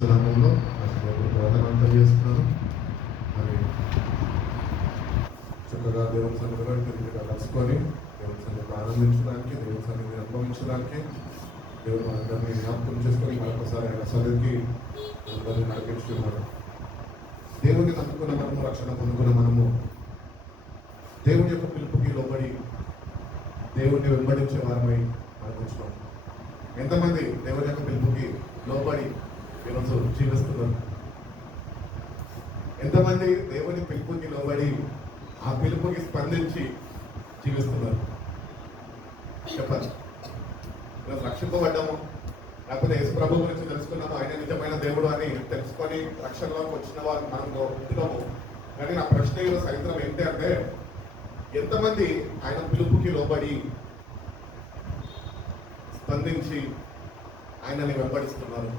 నామంలో ప్రార్థన చేస్తున్నాను. మరి చక్కగా దేవుని సన్నిధిలో తిరిగి కలుసుకొని దేవుని సన్నిధిని ఆనందించడానికి, దేవుని సన్నిధిని అనుభవించడానికి దేవుడు మనందరినీ జ్ఞాపకం చేసుకొని మరొకసారి ఆయన సన్నిధికి అందరినీ నడిపించుకున్నాడు. దేవుని నమ్ముకున్న మనము, రక్షణ పొందుకున్న మనము దేవుని యొక్క పిలుపుకి లోబడి దేవుణ్ణి వెంబడించే వారమై నడిపించున్నాం. ఎంతమంది దేవుని యొక్క పిలుపుకి లోబడి ఈరోజు జీవిస్తున్నారు? ఎంతమంది దేవుని పిలుపుకి లోబడి ఆ పిలుపుకి స్పందించి జీవిస్తున్నారు? చెప్పండి. ఈరోజు రక్షింపబడ్డాము, లేకపోతే యేసు ప్రభు గురించి తెలుసుకున్నాము, ఆయన నిజమైన దేవుడు అని తెలుసుకొని రక్షణలోకి వచ్చిన వారు మనం ఉంటున్నాము. కానీ నా ప్రశ్న ఈరోజు సాయంత్రం ఏంటి అంటే, ఎంతమంది ఆయన పిలుపుకి లోబడి స్పందించి ఆయనని వెంబడిస్తున్నారు?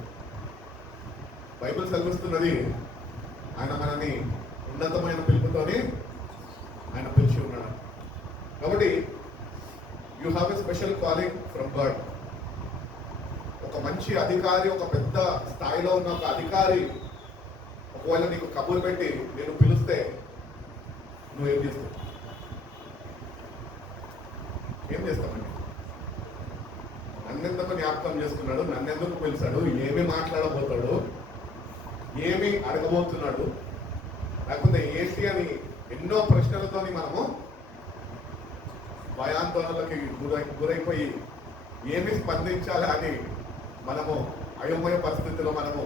బైబిల్ సెలవిస్తున్నది, ఆయన మనని ఉన్నతమైన పిలుపుతోని ఆయన పిలిచి ఉన్నాడు. కాబట్టి you have a special calling from God. ఒక మంచి అధికారి, ఒక పెద్ద స్థాయిలో ఉన్న ఒక అధికారి ఒకవేళ నీకు కబురు పెట్టి నేను పిలిస్తే నువ్వేం చేస్తావు? ఏం చేస్తామండి? నన్నెందుకు జ్ఞాపకం చేసుకున్నాడు, నన్నెందుకు పిలిచాడు, ఏమి మాట్లాడబోతాడు, ఏమి అడగబోతున్నాడు, లేకపోతే ఏంటి అని ఎన్నో ప్రశ్నలతోని మనము భయాందోళనలకి గురైపోయి ఏమి స్పందించాలి అని మనము అయోమయ పరిస్థితిలో మనము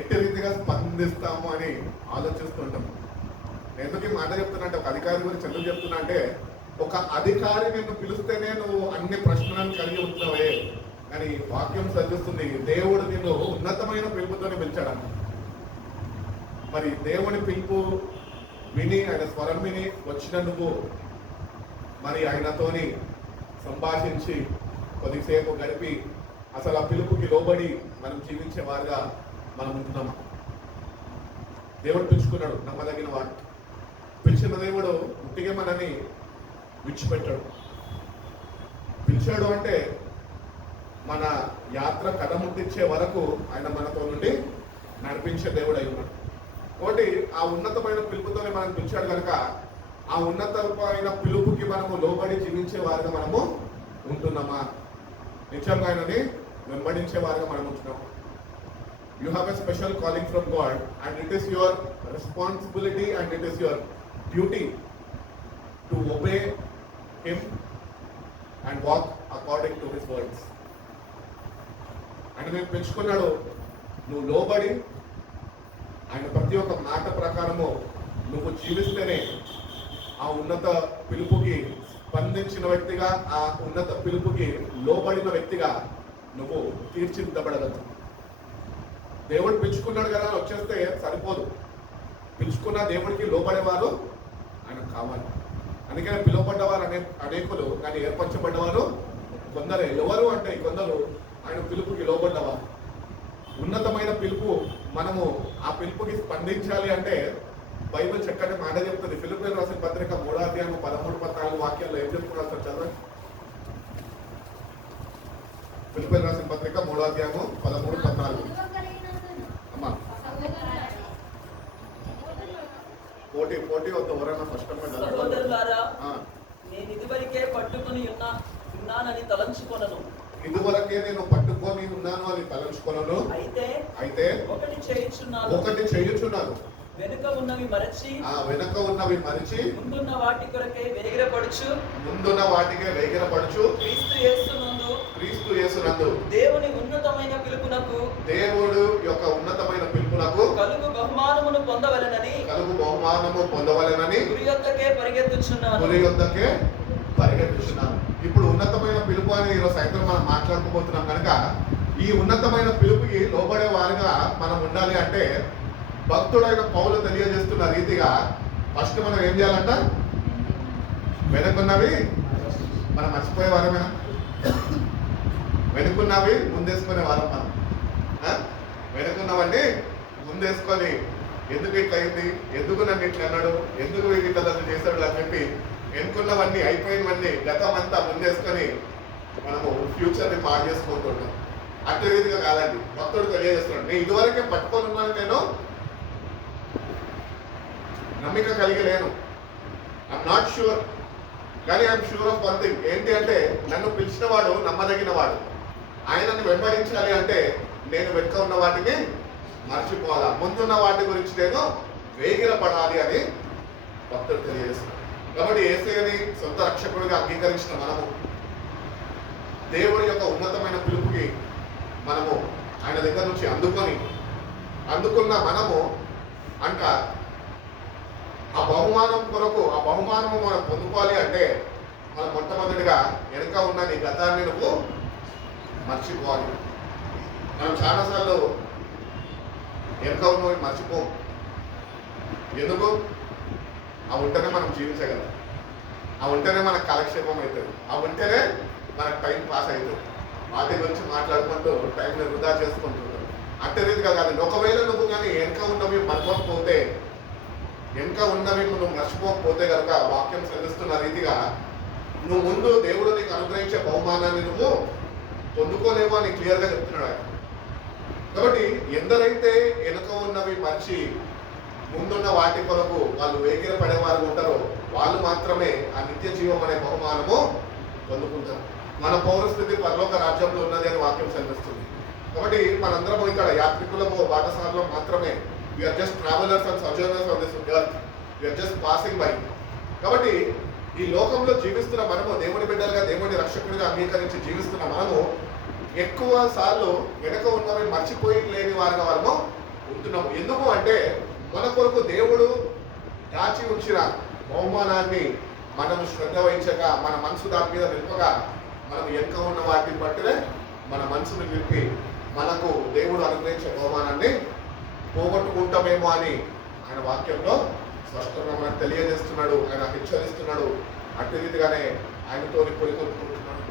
ఎట్టి రీతిగా స్పందిస్తాము అని ఆలోచిస్తుంటాం. ఎందుకు ఈ మాట చెప్తున్నా అంటే, ఒక అధికారి గురించి ఎందుకు చెప్తున్నా అంటే, ఒక అధికారి నిన్ను పిలిస్తేనే నువ్వు అన్ని ప్రశ్నలను కలిగి ఉంటున్నావే, కానీ వాక్యం సూచిస్తుంది దేవుడు నిన్ను ఉన్నతమైన పిలుపుతోనే పిలిచాడని. మరి దేవుని పిలుపు విని, ఆయన స్వరం విని వచ్చిన నువ్వు మరి ఆయనతోని సంభాషించి కొద్దిసేపు గడిపి అసలు ఆ పిలుపుకి లోబడి మనం జీవించే వారుగా మనం ఉంటున్నాం. దేవుడు పిలుచుకున్నాడు, నమ్మదగిన వాడు. పిలిచిన దేవుడు ముట్టిగా మనని విడిచిపెట్టాడు. పిలిచాడు అంటే మన యాత్ర కథ ముట్టించే వరకు ఆయన మనతో నుండి నడిపించే దేవుడు అయి ఉన్నాడు. కాబట్టి ఆ ఉన్నతమైన పిలుపుతోనే మనం పిలిచాడు కనుక ఆ ఉన్నతమైన పిలుపుకి మనము లోబడి జీవించే వారుగా మనము ఉంటున్నామా? నిజంగా ఆయనని వెంబడించే వారుగా మనం ఉంటున్నాం. You have a special calling from God and it is your responsibility and it is your duty to obey him and walk according to his words. ఆయన నేను పెంచుకున్నాడు, నువ్వు లోబడి ఆయన ప్రతి ఒక్క మాట ప్రకారము నువ్వు జీవిస్తేనే ఆ ఉన్నత పిలుపుకి స్పందించిన వ్యక్తిగా, ఆ ఉన్నత పిలుపుకి లోబడిన వ్యక్తిగా నువ్వు తీర్చిదిద్దబడగలవు. దేవుడు పిలుచుకున్నాడు కదా వచ్చేస్తే సరిపోదు. పిలుచుకున్న దేవుడికి లోబడేవారు ఆయన కావాలి. అందుకనే పిలువబడ్డవారు అనేకులు, కానీ ఏర్పరచబడ్డవారు కొందరే. ఎవరు అంటే కొందరు ఆయన పిలుపుకి లోబడ్డవారు. ఉన్నతమైన పిలుపు, మనము ఆ పిలుపుకి స్పందించాలి అంటే బైబిల్ చక్కటి మాట చెప్తుంది. ఫిలిప్పీయులకు రాసిన పత్రిక 3వ అధ్యాయం 13-14 వాక్యాల్లో ఏం చెప్తున్నారు సార్? చదవండి. ఫిలిప్పీయులకు రాసిన పత్రిక 3వ అధ్యాయం 13-14. అమ్మా పోటీ వద్ద ఎవరైనా నేను ఇదివరకే పట్టుకుని ఉన్నానని తలంచుకొనను. ఇదివరకే నేను పట్టుకొని ఉన్నాను అని తలంచుకొనను. అయితే ఒకటి చేయుచున్నాను, వెనుక ఉన్నవి మరచి ముందున్న వాటికే వేగిరపడుచు క్రీస్తు యేసునందు దేవుని ఉన్నతమైన పిలుపునకు, దేవుడు యొక్క ఉన్నతమైన పిలుపునకు కలుగు బహుమానము పొందవలెనని గురి యొద్దకే పరిగెత్తుచున్నాను. ఇప్పుడు ఉన్నతమైన పిలుపు అని ఈరోజు సాయంత్రం మనం మాట్లాడుకోబోతున్నాం కనుక ఈ ఉన్నతమైన పిలుపుకి లోబడే వారిగా మనం ఉండాలి అంటే భక్తుడైన పౌలు తెలియజేస్తున్న రీతిగా ఫస్ట్ మనం ఏం చేయాలంట? వెనుకున్నవి మనం మర్చిపోయే వారమేనా? వెనుకున్నవి ముందేసుకునే వారం మనం. వెనుకున్నవన్నీ ముందేసుకొని ఎందుకు ఇట్లా అయింది, ఎందుకు నన్ను ఇట్లా అన్నాడు, ఎందుకు ఇట్లా నన్ను చేశాడు అని చెప్పి ఎన్నుకున్నవన్నీ, అయిపోయినవన్నీ, గతం అంతా ముందేసుకొని మనము ఫ్యూచర్ని పాడు చేసుకుంటున్నాం. అటు రీతిగా కాదండి. భక్తుడు తెలియజేస్తున్నాడు, నేను ఇదివరకే పట్టుకొని ఉన్నాను, నేను నమ్మిక కలిగి లేను, ఐఎమ్ నాట్ షూర్, కానీ I'm sure of one thing. ఏంటి అంటే నన్ను పిలిచిన వాడు నమ్మదగిన వాడు. ఆయనను వెంబడించాలి అంటే నేను వెనుక ఉన్న వాటిని మర్చిపోవాలా, ముందున్న వాటి గురించి నేను వేగిరపడాలి అని భక్తుడు తెలియజేస్తున్నాడు. కాబట్టి యేసయ్యని సొంత రక్షకుడిగా అంగీకరించిన మనము, దేవుడి యొక్క ఉన్నతమైన పిలుపుకి మనము ఆయన దగ్గర నుంచి అందుకున్న మనము అంట ఆ బహుమానం కొరకు, ఆ బహుమానము మనం పొందుకోవాలి అంటే మనం మొట్టమొదటిగా వెనుక ఉన్న నీ గతాన్ని నువ్వు మర్చిపోవాలి. మనం చాలాసార్లు వెనుక ఉన్నవి మర్చిపోం. ఎందుకు? ఆ ఉంటేనే మనం జీవించగలం, ఆ ఉంటేనే మనకు కాలక్షేపం అవుతుంది, ఆ ఉంటేనే మనకు టైం పాస్ అవుతుంది. వాటి గురించి మాట్లాడుకుంటూ టైంని వృధా చేసుకుంటున్నాం. అంటే రీతిగా కాదండి. ఒకవేళ నువ్వు కానీ వెనుక ఉన్నవి మర్చిపోకపోతే, వెనుక ఉన్నవి నువ్వు మర్చిపోకపోతే కనుక వాక్యం చదివిస్తున్న రీతిగా నువ్వు ముందు దేవుడు నీకు అనుగ్రహించే బహుమానాన్ని నువ్వు పొందుకోలేమో అని క్లియర్గా చెప్తున్నాడు ఆయన. కాబట్టి ఎందరైతే వెనుక ఉన్నవి మర్చి ముందున్న వాటి కొరకు వాళ్ళు వేగిర పడేవారు ఉంటారో వాళ్ళు మాత్రమే ఆ నిత్య జీవం అనే బహుమానము పొందుకుంటారు. మన పౌరస్థితి పరలోక రాజ్యంలో ఉన్నది అని వాక్యం చదివిస్తుంది. కాబట్టి మనందరం ఇక్కడ యాత్రికులము, బాటసారులు మాత్రమే. We are just travellers and sojourners on this earth, we are just passing by. కాబట్టి ఈ లోకంలో జీవిస్తున్న మనము, దేవుని బిడ్డలుగా, దేవుని రక్షకుడిగా అంగీకరించి జీవిస్తున్న మనము ఎక్కువ సార్లు వెనక ఉన్నవి మర్చిపోయి లేని వారిగా మనము ఉంటున్నాము. ఎందుకు అంటే మన కొరకు దేవుడు దాచి ఉంచిన బహుమానాన్ని మనము శ్రద్ధ వహించక, మన మనసు దాని మీద నిలుపగా, మనం వెనుక ఉన్న వాటిని బట్టినే మన మనసును నిలిపి మనకు దేవుడు అనుగ్రహించే బహుమానాన్ని పోగొట్టుకుంటామేమో అని ఆయన వాక్యంలో స్పష్టంగా మనకు తెలియజేస్తున్నాడు, ఆయన హెచ్చరిస్తున్నాడు. అట్టి రీతిగానే ఆయనతో పొలికొట్టుకుంటున్నాడు.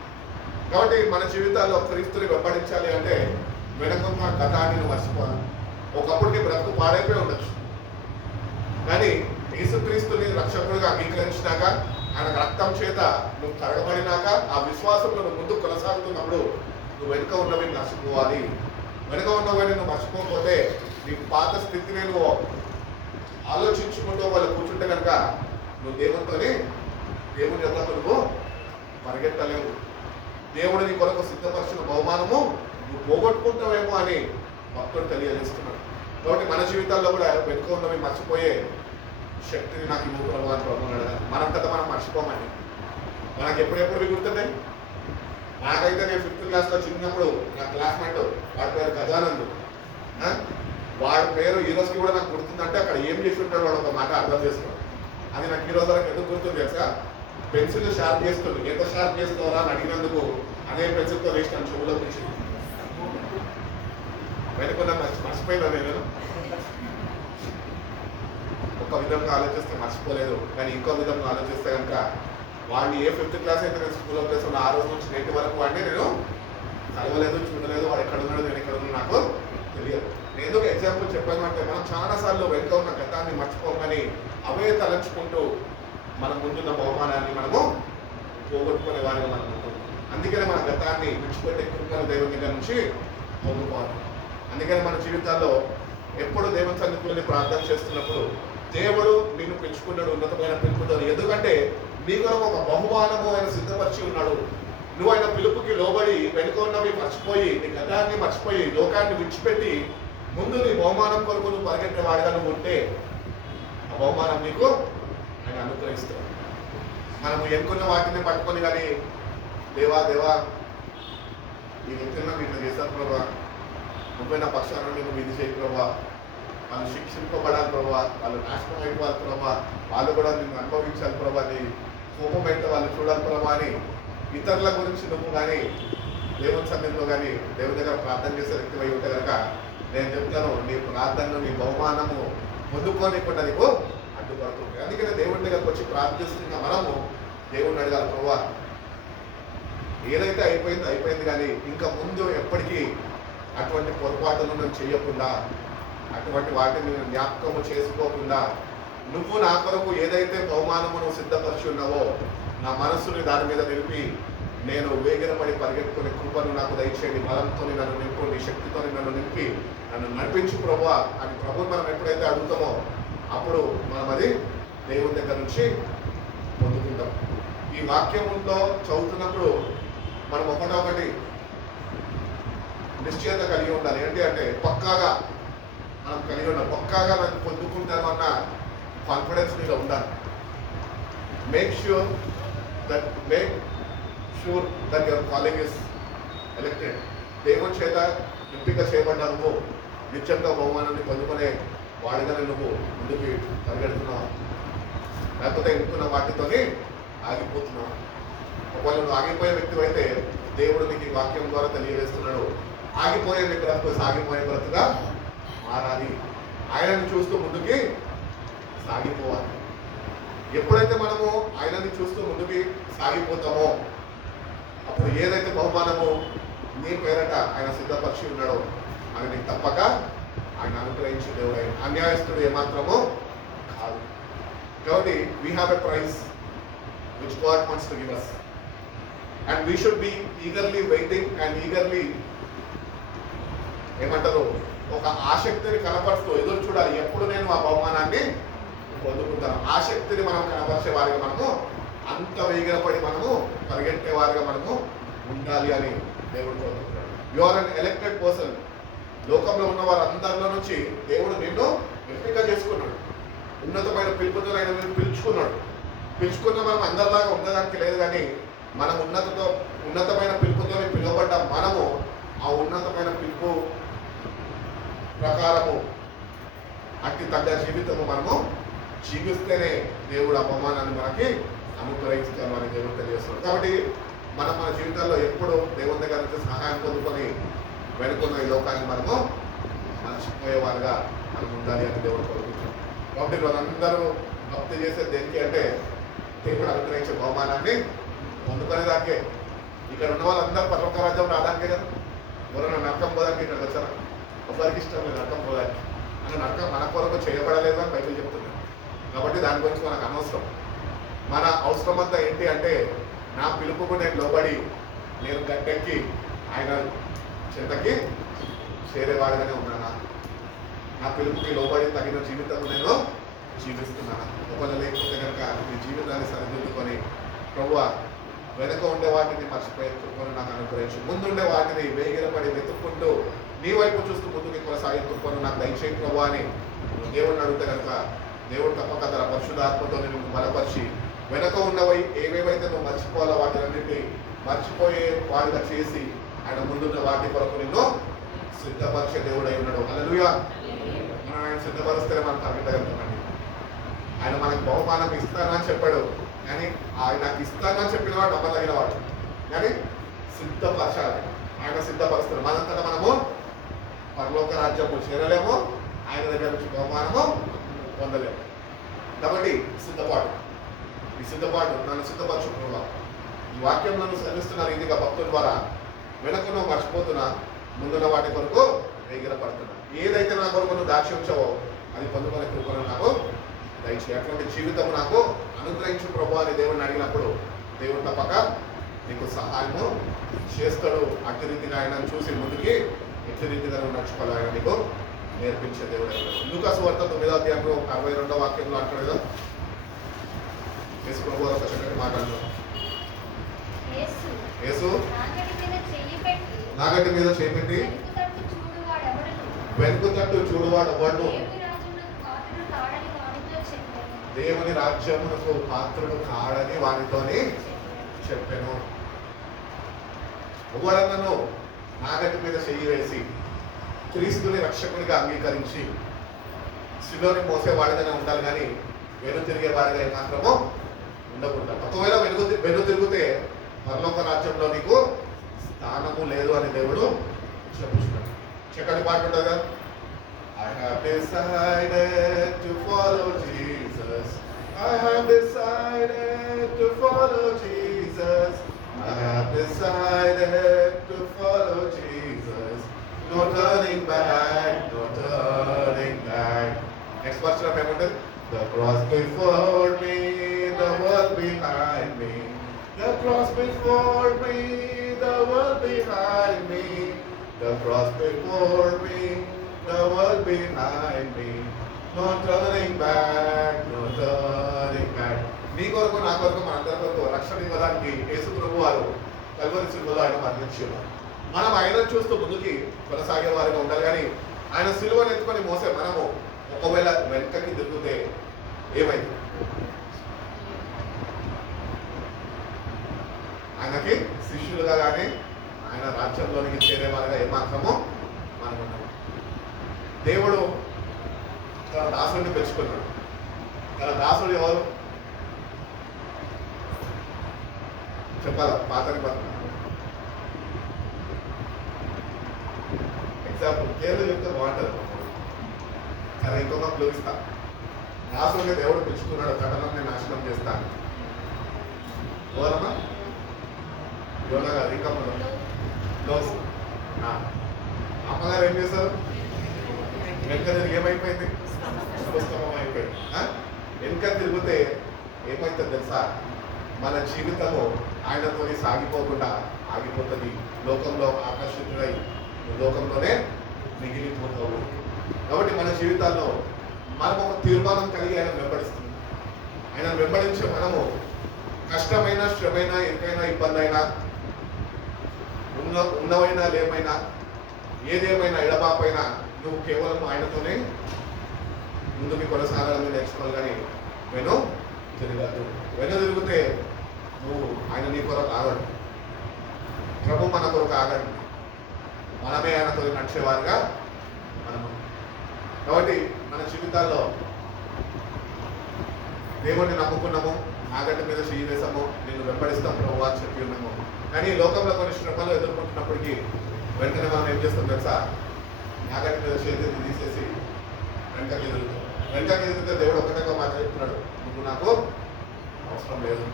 కాబట్టి మన జీవితాల్లో క్రీస్తుని వెంబడించాలి అంటే వెనకున్న గతాన్ని మర్చిపోవాలి. ఒకప్పటికి బ్రతుకు పాడైపోయి ఉండొచ్చు, కానీ యేసుక్రీస్తుని రక్షకుడిగా అంగీకరించినాక, ఆయన రక్తం చేత నువ్వు కడగబడినాక, ఆ విశ్వాసంలో నువ్వు ముందు కొనసాగుతున్నప్పుడు నువ్వు వెనుక ఉన్నవి మర్చిపోవాలి. వెనుక ఉన్నవి నువ్వు మర్చిపోకపోతే నీకు పాత స్థితిని నువ్వు ఆలోచించుకుంటూ వాళ్ళు కూర్చుంటే కనుక నువ్వు దేవుని యొక్క నువ్వు పరిగెత్తలేవు. దేవుడు నీ కొరకు సిద్ధపరిచిన బహుమానము నువ్వు పోగొట్టుకుంటావేమో అని భక్తుడు తెలియజేస్తున్నాడు. కాబట్టి మన జీవితాల్లో కూడా వెనుక ఉన్నవి మర్చిపోయే శక్తిని నాకు ఇవ్వు ప్రభు అని ప్రభు అడగాలి. మనంతటా మనం మర్చిపోమండి. మనకు ఎప్పుడెప్పుడు గుర్తున్నాయి. నాకైతే నేను 5th క్లాస్లో చిన్నప్పుడు నా క్లాస్మేట్, వాడి పేరు గజానంద్, వాడి పేరు ఈ రోజుకి కూడా నాకు గుర్తుందంటే అక్కడ ఏం చేసి ఉంటాడు వాడు ఒక మాట అర్థం చేసుకోండి. అది నాకు ఈ రోజు వరకు ఎందుకు గుర్తుంది తెలుసా? పెన్సిల్ షార్ప్ చేస్తుంది. ఎంత షార్ప్ చేస్తావరా అని అడిగినందుకు అదే పెన్సిల్తో వేసి నన్ను చెవులో నుంచి వెనుకున్న మర్చిపోయినా నేను. ఒక విధంగా ఆలోచిస్తే మర్చిపోలేదు, కానీ ఇంకో విధంగా ఆలోచిస్తే కనుక వాడిని ఏ 5th క్లాస్ అయితే నేను స్కూల్లో ప్లేస్ ఉన్న ఆ రోజు నుంచి నేటి వరకు వాడిని నేను కలవలేదు, చూడలేదు. వాడు ఎక్కడ ఉన్నాడు, నేను ఎక్కడ ఉన్నా నాకు తెలియదు. నేను ఎందుకు ఎగ్జాంపుల్ చెప్పాను అంటే మనం చాలాసార్లు వెనుక ఉన్న గతాన్ని మర్చిపోమని అవే తలంచుకుంటూ మన ముందున్న బహుమానాన్ని మనము పోగొట్టుకునే వారిగా మనం ఉంటాం. అందుకనే మన గతాన్ని విడిచిపెట్టే కృపను దేవుని దగ్గర నుంచి పొందుకోవాలి. అందుకని మన జీవితాల్లో ఎప్పుడు దేవుని సన్నిధిలోని ప్రార్థన చేస్తున్నప్పుడు దేవుడు నిన్ను పెంచుకున్నాడు ఉన్నతమైన పిలుపుతో. ఎందుకంటే నీ కొరకు ఒక బహుమానము ఆయన సిద్ధపరిచి ఉన్నాడు. నువ్వు ఆయన పిలుపుకి లోబడి వెనుక ఉన్నవి మర్చిపోయి, నీ గతాన్ని మర్చిపోయి, లోకాన్ని విడిచిపెట్టి ముందు నీ బహుమానం కొరకు నువ్వు పరిగెట్టే వాడిగా నువ్వు ఉంటే ఆ బహుమానం నీకు ఆయన అనుగ్రహిస్తాడు. మనము ఎన్నుకున్న వాటిని పట్టుకొని కానీ దేవా ఈ వ్యక్తులను నాకు ఇట్లా చేశారు ప్రభావ, నువ్వే నా పక్షాన నువ్వు ఇది చేయి ప్రభావ, వాళ్ళు శిక్షింపబడాలి ప్రభావ, వాళ్ళు నాశనం అయిపోవాలి ప్రభావ, వాళ్ళు కూడా నిన్ను అనుభవించాలి ప్రభావ, నీ కోపం అయితే వాళ్ళు చూడాలి ప్రభావ అని ఇతరుల గురించి నువ్వు కానీ దేవుని సన్నిధిలో కానీ దేవుని దగ్గర ప్రార్థన చేసే వ్యక్తి అయి ఉంటే కనుక నేను చెప్తాను, నీ ప్రార్థనను, నీ బహుమానము పొందుకోనికుండా నీకు అడ్డుపడుతుంది. అందుకనే దేవుని దగ్గరకు వచ్చి ప్రార్థిస్తున్న మనము దేవుణ్ణి అడగాలి, ప్రభావ ఏదైతే అయిపోయింది కానీ ఇంకా ముందు ఎప్పటికీ అటువంటి పొరపాటును నేను చేయకుండా, అటువంటి వాటిని జ్ఞాపకము చేసుకోకుండా నువ్వు నా కొరకు ఏదైతే బహుమానము నువ్వు సిద్ధపరిచి ఉన్నావో నా మనస్సుని దాని మీద నిలిపి నేను వేగిరపడి పరిగెత్తుకునే కృపను నాకు దయచేయండి, బలంతో నన్ను నింపు, నీ శక్తితో నన్ను నింపి నన్ను నడిపించు ప్రభువా అని ప్రభుని మనం ఎప్పుడైతే అడుగుతామో అప్పుడు మనం అది దేవుని దగ్గర నుంచి పొందుకుంటాం. ఈ వాక్యంలో చదువుతున్నప్పుడు మనం ఒకటి నిశ్చయత కలిగి ఉండాలి. ఏంటి అంటే పక్కాగా మనం కలిగి ఉండాలి, పక్కాగా నన్ను పొందుకుంటాను అన్న కాన్ఫిడెన్స్ మీద ఉండాలి. Make sure that your calling is elected. దేవుని చేత ఎంపిక చేయబడ్డా నువ్వు నిత్యంగా బహుమానాన్ని పొందుకునే వాడిగానే నువ్వు ముందుకు పరిగెడుతున్నావు, లేకపోతే ఎన్నుకున్న వాటితోనే ఆగిపోతున్నావు. ఒకవేళ నువ్వు ఆగిపోయే వ్యక్తి అయితే దేవుడు నీకు ఈ వాక్యం ద్వారా తెలియజేస్తున్నాడు, ఆగిపోయే బ్రతుకు సాగిపోయే బ్రతుగా మారాలి, ఆయనని చూస్తూ ముందుకి సాగిపోవాలి. ఎప్పుడైతే మనము ఆయనని చూస్తూ ముందుకి సాగిపోతామో అప్పుడు ఏదైతే బహుమానము నీ పేరట ఆయన సిద్ధపరిచి ఉన్నాడో అది నీకు తప్పక ఆయన అనుగ్రహించే దేవుడు. ఆయన అన్యాయస్తుడు ఏమాత్రమో కాదు. కాబట్టి we have a prize which God wants to give us, and we should be eagerly waiting and eagerly ఏమంటారు ఒక ఆసక్తిని కనపరుస్తూ ఎదురు చూడాలి, ఎప్పుడు నేను ఆ బహుమానాన్ని పొందుకుంటాను. ఆసక్తిని మనం కనపరిచే వారిగా మనము అంత వేగిరపడి మనము పరిగెట్టే వారిగా మనము ఉండాలి అని దేవుడు కోరుకుంటున్నాడు. You are an elected person. లోకంలో ఉన్న వారందరిలో నుంచి దేవుడు నిన్ను ఎంపిక చేసుకున్నాడు, ఉన్నతమైన పిలుపుతో ఆయన నిన్ను పిలుచుకున్న మనం అందరిలాగా ఉండడానికి లేదు, కానీ మనం ఉన్నతమైన పిలుపుతో పిలువబడ్డ మనము ఆ ఉన్నతమైన పిలుపు ప్రకారము అట్టి తగ్గ జీవితము మనము జీవిస్తేనే దేవుడు అపమానాన్ని మనకి అనుగ్రహిస్తాను అని దేవుడు తెలియజేస్తున్నాడు. కాబట్టి మనం మన జీవితాల్లో ఎప్పుడు దేవుని దగ్గర నుంచి సహాయం పొందుకొని వెనుకున్న ఈ లోకాన్ని మనము మర్చిపోయేవారుగా మనం ఉండాలి అని దేవుడు కోరుకుంటున్నాం. కాబట్టి వాళ్ళందరూ భక్తి చేసే దేనికి అంటే దేవుడు అనుగ్రహించే బహుమానాన్ని పొందుకునేదాకే. ఇక్కడ ఉన్న వాళ్ళందరూ పర్వక రాజ్యం రాదానికే కదా. ఎవరైనా నరకం పోదానికి ఇక్కడికి వచ్చారా? ఎవరికి ఇష్టం లేదు నరకం పోదానికి. అని నరకం మన కొరకు చేయబడలేదు అని బైబిల్ చెప్తున్నాడు. కాబట్టి దాని గురించి మనకు అనవసరం. మన అవసరం అంతా ఏంటి అంటే నా పిలుపుకు నేను లోబడి నేను గట్టెక్కి ఆయన చెంతకి చేరేవాడిగానే ఉన్నానా, నా పిలుపుకి లోబడి తగిన జీవితం నేను జీవిస్తున్నాను. ఒకవేళ లేకపోతే కనుక నీ జీవితాన్ని సరిదిద్దుకొని ప్రభువా వెనుక ఉండే వాటిని మర్చిపోయే కృపను నాకు అనుగ్రహించు, ముందుండే వాటిని వేగిరపడి వెతుక్కుంటూ నీ వైపు చూస్తూ ముందుకు కొనసాగే కృపను నాకు దయచేయి ప్రభువా అని దేవుడిని అడిగితే కనుక దేవుడు తప్పక తన పరిశుద్ధాత్మతో నేను బలపరిచి వెనక ఉన్నవి ఏవేవైతే నువ్వు మర్చిపోవాలో వాటినన్నింటినీ మర్చిపోయే వాడిగా చేసి ఆయన ముందున్న వాటి కొరకు నిన్ను సిద్ధపరిచే దేవుడై ఉన్నాడు. హల్లెలూయా. మనం ఆయన సిద్ధపరిస్తేనే మనం పరిగెత్తగలుగుతామండి. ఆయన మనకు బహుమానం ఇస్తానని చెప్పాడు, కానీ ఆయన నాకు ఇస్తానని చెప్పిన వాడు నమ్మదగిన వాడు, కానీ సిద్ధపరచాలి. ఆయన సిద్ధపరుస్తాడు. మనంతటా మనము పరలోక రాజ్యము చేరలేము, ఆయన దగ్గర నుంచి బహుమానము పొందలేము. కాబట్టి సిద్ధపాటు, ఈ సిద్ధపాటు నన్ను సిద్ధపరచుకున్నా. ఈ వాక్యం నన్ను సెలవిస్తున్న రీతిగా భక్తుల ద్వారా వెనకను మర్చిపోతున్నా, ముందున్న వాటి కొరకు వేగిరపడుతున్నా. ఏదైతే నా కొరకు నువ్వు దాచి ఉంచావో అది పొందుకునే కృపను నాకు దయచేయి. అటువంటి జీవితం నాకు అనుగ్రహించు ప్రభు అని దేవుడిని అడిగినప్పుడు దేవుడు తప్పక నీకు సహాయము చేస్తాడు. అట్టి రీతిగా ఆయన చూసి ముందుకి ఎట్టి రీతిగా నువ్వు నడుచుకోవాలి ఆయన నీకు నేర్పించే దేవుడు. లూకాసు వార్త 9వ అధ్యాయంలో 62వ వాక్యంలో అంటాడు కదా, యేసు ప్రభు ఒక చక్కటి మాట్లాడుతున్నాడు. యేసు నాగటి మీద చేపెట్టి వెనుక తట్టు చూడువాడు ఎవడు దేవుని రాజ్యమునకు పాత్రుడు కాడని వానితోని చెప్పాను. ఎవరన్నను నాగటి మీద చెయ్యి వేసి క్రీస్తుని రక్షకునిగా అంగీకరించి శిలువని మోసేవాడిగానే ఉండాలి, కానీ వెను తిరిగే వాడిగా మాత్రము ఉండకుండా. ఒకవేళ వెను తిరిగితే పరలోక రాజ్యంలో నీకు స్థానము లేదు అని దేవుడు చెప్పుచున్నాడు. చక్కటి పాట ఉంటుంది కదా, I have decided to follow Jesus. I have decided to follow Jesus. I have decided to follow Jesus. No turning back, no turning back. Next verse ఏమంటుంది? The cross before me, the world behind me. The cross before me, the world behind me. The cross before me, the world behind me. No turning back, no turning back. మీ కొరకు నా కొరకు మన అందరి కొరకు రక్షణ ఇవ్వడానికి యేసు ప్రభు వారు కల్వరి సిలువలో ఆయన మరణించారు. మనం ఆయన చూస్తూ ముందుకి కొనసాగే వారిగా ఉండాలి. కానీ ఆయన సిలువను ఎత్తుకొని మోసే మనము ఒకవేళ వెనకకి తిరిగితే ఏమైంది? ఆయనకి శిష్యులుగా కానీ ఆయన రాజ్యంలోనికి చేరే వారిగా ఏమాత్రమో మనం ఉన్నాము. దేవుడు తన దాసుడిని పెంచుకున్నాడు. తన దాసుడు ఎవరు చెప్పాలా? పాత నిబంధన ఎగ్జాంపుల్ కేరళ చెప్తే బాగుంటుంది. చాలా ఇంకొక క్లూ ఇస్తా. దాసుడిని దేవుడు పెంచుకున్నాడు, కటనాన్ని నాశనం చేస్తాను. ఎవరమ్మా? యోనా గారు ఇంకా క్లోజ్. అమ్మగారు ఏం చేశారు? వెనక తిరిగి ఏమైపోయింది? స్పష్టం అయిపోయింది. వెనక తిరిగితే ఏమైతుంది తెలుసా? మన జీవితము ఆయనతో సాగిపోకుండా ఆగిపోతుంది. లోకంలో ఆకర్షితుడై లోకంలోనే మిగిలిపోతావు. కాబట్టి మన జీవితాల్లో మనం ఒక తీర్మానం కలిగి ఆయన వెంబడిస్తుంది. ఆయన వెంబడించే మనము కష్టమైన, శ్రమైనా, ఎంతైనా ఇబ్బంది అయినా, ఉన్నవైనా లేమైనా, ఏదేమైనా ఎడబాపైనా నువ్వు కేవలం ఆయనతోనే ముందుకు కొనసాగాలని నేర్చుకోవాలి. కానీ తిరగద్దు. తిరిగితే నువ్వు ఆయన నీ కొరకు ఆగడు, ప్రభు మన కొరకు ఆగడు. మనమే ఆయనతో నడిచేవారుగా మనము. కాబట్టి మన జీవితాల్లో దేవుణ్ణి నమ్ముకున్నాము, నాగడ్డ మీద చెయ్యి వేసాము, నిన్ను వెంబడిస్తాం ప్రభు అని చెప్పి ఉన్నాము. కానీ ఈ లోకంలో కొన్ని శ్రమలు ఎదుర్కొంటున్నప్పటికీ వెంటనే మనం ఏం చేస్తాం తెలుసా? నాగడ్డ మీద చేతి తీసేసి వెంటకి ఎదురుతాం. వెంటకి ఎదిరితే దేవుడు ఒకటే మాట చెప్తున్నాడు, నువ్వు నాకు అవసరం లేదు.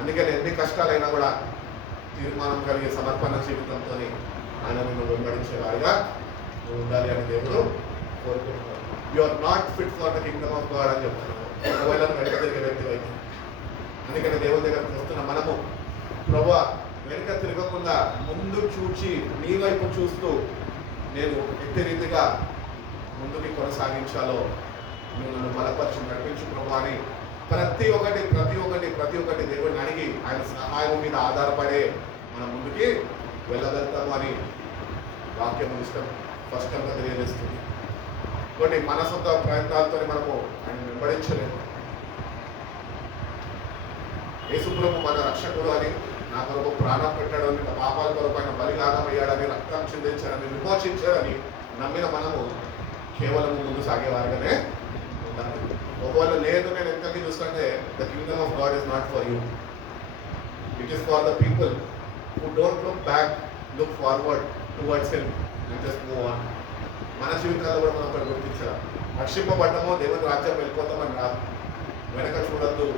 అందుకని ఎన్ని కష్టాలైనా కూడా తీర్మానం కలిగే సమర్పణ జీవితంతో ఆయన నిన్ను వెంబడించే వారిగా నువ్వు ఉండాలి అని దేవుడు కోరుకుంటున్నాడు. You are not fit for the kingdom of God అని చెప్తున్నాడు. ఒకవేళ వెనక తిరిగే వ్యక్తి అయితే. అందుకని దేవుని దగ్గరకు వస్తున్న మనము ప్రభువా వెనుక తిరగకుండా ముందు చూచి నీ వైపు చూస్తూ నేను ఎట్టి రీతిగా ముందుకి కొనసాగించాలో నువ్వు నన్ను బలపరిచి నడిపించు ప్రభు అని ప్రతి ఒక్కటి దేవుడిని అడిగి ఆయన సహాయం మీద ఆధారపడే మనం ముందుకి వెళ్ళగలుగుతాము అని వాక్యం స్పష్టంగా తెలియజేస్తుంది. కాబట్టి మన సొంత ప్రయత్నాలతో మనము ఆయన వెంబడించలేము. యేసు ప్రభు మన రక్షకుడు అని, నా కొరకు ప్రాణం పెట్టాడు అని, పాపాల కొరకు ఆయన బలిదానం అయ్యాడని, రక్తం చిందించాడని, విమోచించాడని నమ్మిన మనము కేవలం ముందు సాగేవారుగానే ఉండాలి. ఒకవేళ లేదు నేను ఎంతకి చూస్తుంటే the kingdom of God is not for you, it is for the people who don't look back, look forward towards him and just move on. మన జీవితాల్లో కూడా మనం ఒకటి గుర్తించాలి. రక్షింపబడ్డమో దేవుని రాజ్యం వెళ్ళిపోతామని రాదు. వెనక చూడద్దు.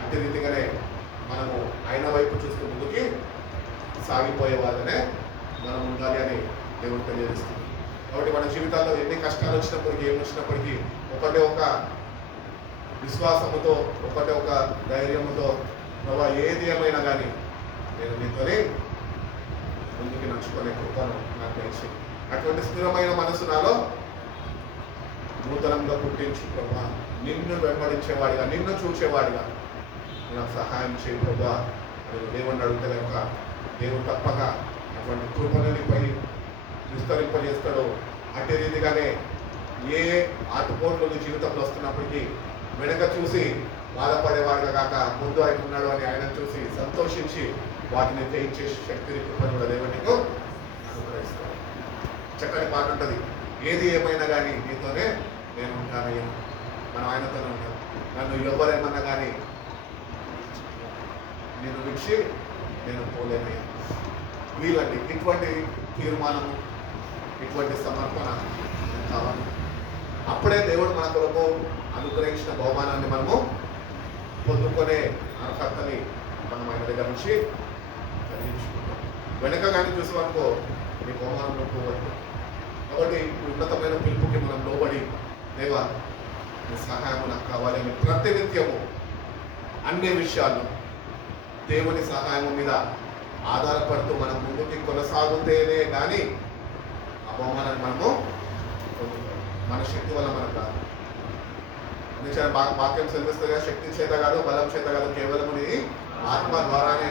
అట్టి రీతిగానే మనము ఆయన వైపు చూస్తూ ముందుకి సాగిపోయే వాళ్ళనే మనం ఉండాలి అని దేవుడు తెలియజేస్తుంది. కాబట్టి మన జీవితాల్లో ఎన్ని కష్టాలు వచ్చినప్పటికీ, ఏమి వచ్చినప్పటికీ ఒకటే ఒక విశ్వాసముతో, ఒకటే ఒక ధైర్యముతో ప్రభా ఏది ఏమైనా కానీ నేను నీతోనే ముందుకి నడుచుకునే కృపను నాకు తెలిసి అటువంటి స్థిరమైన మనసు నాలో నూతనంగా పుట్టించి ప్రభా నిన్ను వెంబడించేవాడిగా, నిన్ను చూసేవాడిగా నాకు సహాయం చేయి ప్రభా అని దేవుణ్ణి అడిగితే కనుక దేవుడు తప్పక అటువంటి కృపను నీపై విస్తరింపజేస్తాడో అట్టి రీతిగానే ఏ ఆటుపోట్లు నీ జీవితంలో వస్తున్నప్పటికీ వెనక చూసి బాధపడేవాడిగా కాక ముందు ఆయన ఉన్నాడు అని ఆయన చూసి సంతోషించి వాటిని జయించే శక్తిని కృపను కూడా దేవుడు నీకు అనుగ్రహిస్తాడు. చక్కటి పాట ఉంటుంది, ఏది ఏమైనా కానీ నీతోనే నేను ఉంటానయ్యా. మనం ఆయనతోనే ఉంటాం. నన్ను ఎవరేమన్నా కానీ నేను విడిచి నేను పోలేనయ్యా. వీళ్ళండి ఇటువంటి తీర్మానము, ఇటువంటి సమర్పణ కావాలి. అప్పుడే దేవుడు మన కొరకు అనుగ్రహించిన బహుమానాన్ని మనము పొందుకునే అర్హతని మనం ఆయన దగ్గర నుంచి కలిగించుకుంటాం. వెనక కానీ చూసేవనుకో నీ బహుమానంలో పోవద్దు. కాబట్టి ఉన్నతమైన పిలుపుకి మనం లోబడి దేవా నీ సహాయం నాకు కావాలి అని ప్రతినిత్యము అన్ని విషయాలు దేవుని సహాయం మీద ఆధారపడుతూ మనం ముందుకి కొనసాగుతేనే కానీ ఆ బహుమానాన్ని మనము పొందుతాం. మన శక్తి వల్ల మనకు కాదు. అందుకే వాక్యం సెలవిస్తుంది, శక్తి చేత కాదు, బలం చేత కాదు, కేవలం నీ ఆత్మ ద్వారానే.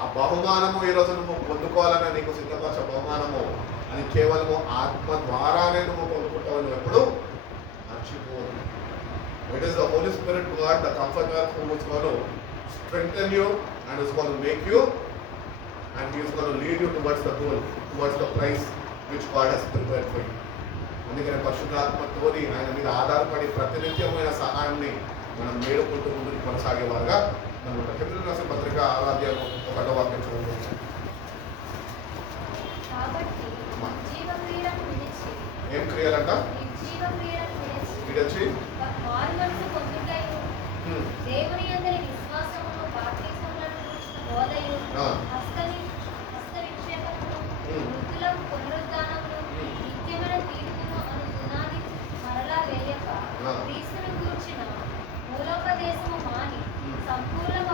ఆ బహుమానము ఈరోజు నువ్వు పొందుకోవాలన్న నీకు సిద్ధపరచ బహుమానము అది కేవలము ఆత్మ ద్వారానే నువ్వు పొందుకుంటావు. నువ్వు ఎప్పుడు మర్చిపోదు. It is the Holy Spirit God, the Comforter, who is going to strengthen you and is going to make you, and He is going to lead you towards the goal, towards the prize which God has prepared for you. అందుకని పరిశుద్ధాత్మతోని ఆయన మీద ఆధారపడి ప్రతినిత్యమైన సహాయాన్ని మనం వేడుకుంటూ ముందుకు కొనసాగేవారుగా మనం హెబ్రీయులకు రాసిన పత్రిక 6వ అధ్యాయం 1వ వాక్యం చదువుకుంటాం. కాబట్టి జీవ క్రియలను విడిచి ఏం క్రియలంట? జీవ క్రియలను విడిచి మారుమనసు పొందుటయు దేవుని యందలి విశ్వాసమును బాప్తిసములను గురించిన బోధయు హస్త నిక్షేపమును మృతుల పునరుద్ధానమును నిత్యమైన తీర్పును అను పునాది మరలా వేయక క్రీస్తును గూర్చిన మూలోపదేశము మాని సంపూర్ణం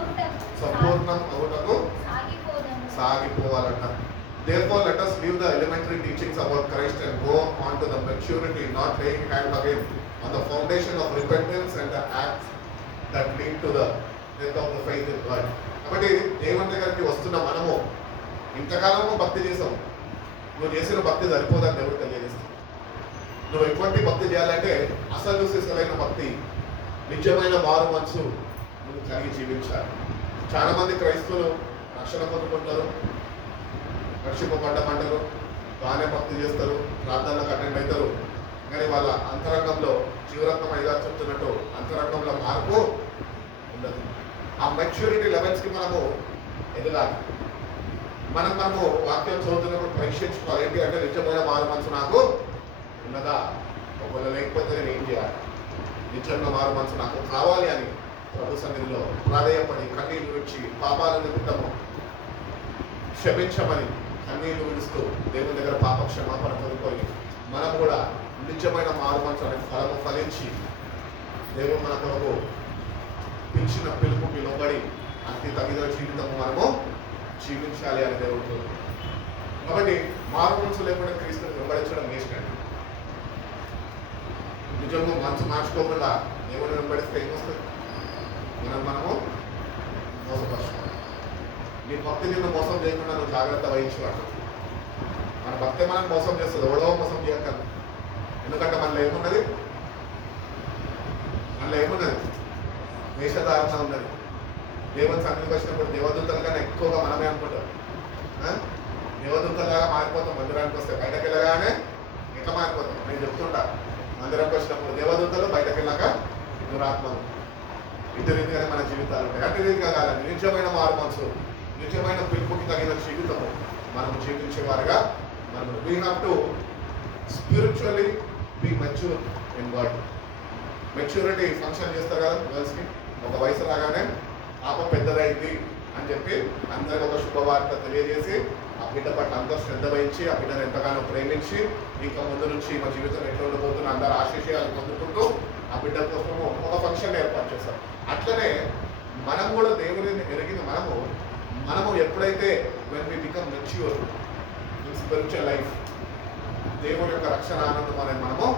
అవుటకు సాగిపోవాలంట. Therefore, let us leave the elementary teachings about Christ and go on to the maturity, not laying hands again on the foundation of repentance and the acts that lead to the death of the faith in God. కాబట్టి దేవుని దగ్గరికి వస్తున్న మనము ఇంతకాలము భక్తి చేసాము. నువ్వు చేసిన భక్తి సరిపోదని దేవుడు తెలియజేస్తావు. నువ్వు ఎటువంటి భక్తి చేయాలంటే అసలు సిసలైన భక్తి, నిజమైన మారు మనసు నువ్వు కలిగి జీవించాలి. చాలా మంది క్రైస్తవులు రక్షణ పొందుకుంటారు, రక్షింపబడ్డమంటారు, బాగానే భక్తి చేస్తారు, ప్రార్థనలకు అటెండ్ అవుతారు, కానీ వాళ్ళ అంతరంగంలో జీవరత్నం అయ్యగా చెప్తున్నట్టు అంతరంగంలో మార్పు ఉండదు. ఆ మెచ్యూరిటీ లెవెల్స్కి మనము ఎదగాలి. మనము వాక్యం చదువుతున్నప్పుడు పరీక్షించుకోవాలి. ఏంటి అంటే నిజమైన మారు మనసు నాకు ఉన్నదా, ఒకవేళ లేకపోతే నేను ఏం చేయాలి, నిజంగా మారు మనసు నాకు కావాలి అని ప్రభు సన్నిధిలో ప్రాధేయపడి కన్నీళ్లు విడిచి పాపాల నిమిత్తము క్షమించమని కన్నీళ్లు విడుస్తూ దేవుని దగ్గర పాప క్షమాపణ కోరుకొని మనం కూడా నిజమైన మారు మనసు అనే ఫలము ఫలించి దేవుడు మన కొరకు పిలిచిన పిలుపుకి లోబడి అతి తగిన జీవితము మనము జీవించాలి అని దేవుడు. కాబట్టి మారు మనసు లేకుండా క్రీస్తుని వెంబడించడం వేస్ట్ అండి. నిజంగా మనసు మార్చుకోకుండా దేవుడిని వెంబడిస్తే ఏమొస్తుంది? మనము మోసపరుచుకోవాలి. నీ భక్తి నిన్ను మోసం చేయకుండా నువ్వు జాగ్రత్త వహించేవాడు. మన భక్తి మనం మోసం చేస్తుంది, ఎవడో మోసం చేయగలరు. ఎందుకంటే మనలో ఏమున్నది? వేషధారణ ఉన్నది. దేవుని సన్నిధికి వచ్చినప్పుడు దేవదూతల కన్నా ఎక్కువగా మనమే అనుకుంటాం. దేవదూతలాగా మారిపోతాం. మందిరానికి వస్తే బయటకు వెళ్ళగానే ఎట్లా మారిపోతాం? నేను చెప్తుంటా, మందిరానికి వచ్చినప్పుడు దేవదూతలు, బయటకు వెళ్ళాక దురాత్మలు. ఇటు రీతిగానే మన జీవితాలు ఉంటాయి. అటు రీతిగా కాదండి, నిజమైన మారు మనసు, నిజమైన పిలుపుకి తగిన జీవితము మనము జీవించేవారుగా మనం we have to spiritually be mature in God. Maturity function చేస్తారు కదా గర్ల్స్కి, ఒక వయసు రాగానే పాప పెద్దదైంది అని చెప్పి అందరికి ఒక శుభవార్త తెలియజేసి ఆ బిడ్డ పట్ల అందరూ శ్రద్ధ వహించి ఆ బిడ్డను ఎంతగానో ప్రేమించి ఇంకా ముందు నుంచి మా జీవితం ఎట్లా ఉండబోతున్న అందరూ ఆశీస్యాలు పొందుకుంటూ ఆ బిడ్డ కోసము ఒక ఫంక్షన్ ఏర్పాటు చేస్తారు. అట్లనే మనం కూడా దేవుని ఎరిగిన మనము ఎప్పుడైతే when we become mature in spiritual life, దేవుని యొక్క రక్షణ ఆనందం అనేది మనము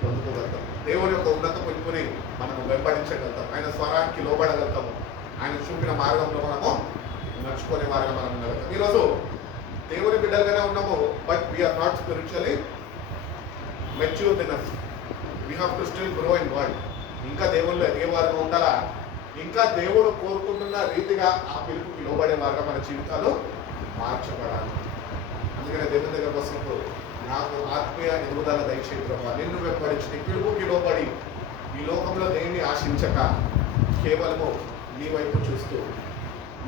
పొందుకోగలుగుతాం. దేవుని యొక్క ఉన్నత పిలుపుని మనము వెంబడించగలుగుతాం. ఆయన స్వరానికి లోబడగలుగుతాము. ఆయన చూపిన మార్గంలో మనము నడుచుకునే వారిగా మనం ఉండగలుగుతాం. ఈరోజు దేవుని బిడ్డలుగానే ఉన్నాము, but we are not spiritually matured enough. We have to still grow in God. ఇంకా దేవుళ్ళు ఎదిగే వారుగా ఉండాలా, ఇంకా దేవుడు కోరుకుంటున్న రీతిగా ఆ పిలుపుకి లోబడే వారుగా మన జీవితాలు మార్చబడాలి. అందుకనే దేవుని దగ్గరకు వస్తున్నప్పుడు నాకు ఆత్మీయ ఎదుగుదల దయచేయి ప్రభావ, నిన్ను వెంబడించి నీ పిలుపుకి లోబడి ఈ లోకంలో దేన్ని ఆశించక కేవలము నీ వైపు చూస్తూ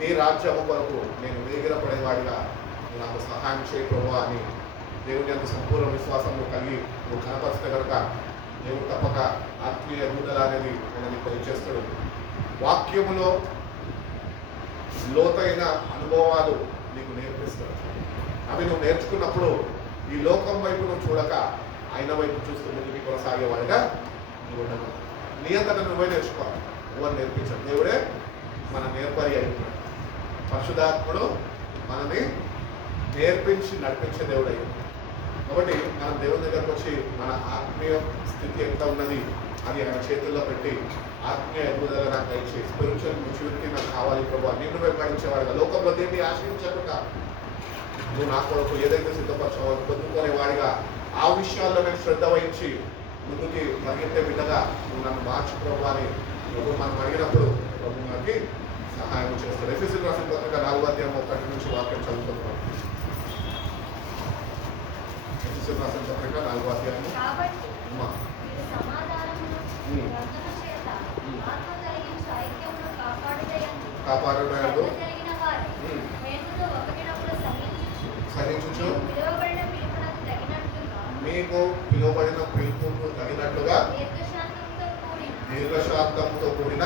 నీ రాజ్యము కొరకు నేను వేగిరపడేవాడిగా నాకు సహాయం చేయ ప్రభావ అని దేవుని అంత సంపూర్ణ విశ్వాసంలో కలిగి నువ్వు కనపరిస్తే కనుక దేవుడు తప్పక ఆత్మీయ ఎదుగుదల అనేది ఆయన నీకు దయచేస్తాడు. వాక్యములో లోతైన అనుభవాలు నీకు నేర్పిస్తాడు. అవి నువ్వు నేర్చుకున్నప్పుడు ఈ లోకం వైపు నువ్వు చూడక ఆయన వైపు చూస్తూ ముందుకు కొనసాగేవాడిగా నువ్వు ఉండవు. నీ అంతటా నువ్వే నేర్చుకోవాలి, ఎవరు నేర్పించాడు? దేవుడే మన నేర్పరి అయిపోయాడు. పరిశుద్ధాత్ముడు మనల్ని నేర్పించి నడిపించే దేవుడు అయ్యాడు. కాబట్టి మనం దేవుని దగ్గరకు వచ్చి మన ఆత్మీయ స్థితి ఎంత ఉన్నది అది ఆయన చేతుల్లో పెట్టి ఆత్మీయ ఎదుగుదల నాకు దయచేసి స్పిరిచువల్ మెచ్యూరిటీ నాకు కావాలి ప్రభావ, నిన్ను వెంబడించేవాడుగా, లోకంలో దేన్ని ఆశ్రయించకుండా నువ్వు నా కొరకు ఏదైతే సిద్ధపరచావో పొందుకునేవాడిగా ఆ విషయాల్లో నేను శ్రద్ధ వహించి ముందుకి పరిగెత్తే బిడ్డగా నువ్వు నన్ను మార్చు ప్రభు అని ప్రభు మనం అడిగినప్పుడు ప్రభు మనకి సహాయం చేస్తాడు. ఎఫెసీయులకు రాసిన పత్రిక 4:1 నుంచి వాక్యం చదువుతున్నాం. ఎఫెసీయులకు రాసిన పత్రిక 4:1. కాబట్టి మీరు సమాధానమును ప్రార్థన చేత ఆత్మ కలిగించు ఐక్యమును కాపాడుటయందు జరిగిన వారి ప్రేమతో ఒకటినప్పుడు సహించుచు పిలువబడిన పిలుపునకు తగినట్లుగా మీకు పిలువబడిన పిలుపుకు తగినట్లుగా దీర్ఘశాంతంతో కూడిన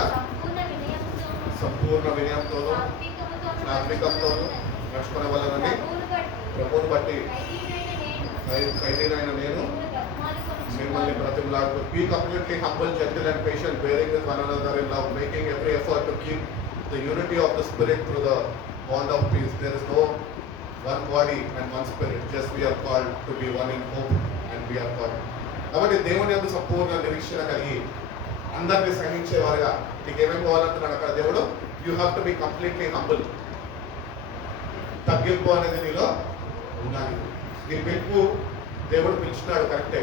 సంపూర్ణ వినయంతోనూ సాత్వికంతోనూ నడుచుకునే వలనని ప్రభువును బట్టి ఖైదీనైన నేను మిమ్మల్ని బ్రతిమలాడు. Be completely humble, gentle and patient, bearing with one another in love, making every effort to keep the unity of the Spirit through the bond of peace. There is no one body and one spirit, just we are called to be one in hope and we are called. కాబట్టి దేవుని యందు సంపూర్ణ నిరీక్షణ కలిగి అందరినీ సహించేవారుగా నీకు ఏమేమి కావాలంటున్నాడు అక్కడ దేవుడు. You have to be completely humble. తగ్గింపు అనేది నీలో ఉండాలి. నీ పిలుపు దేవుడు పిలిచినాడు కరెక్టే.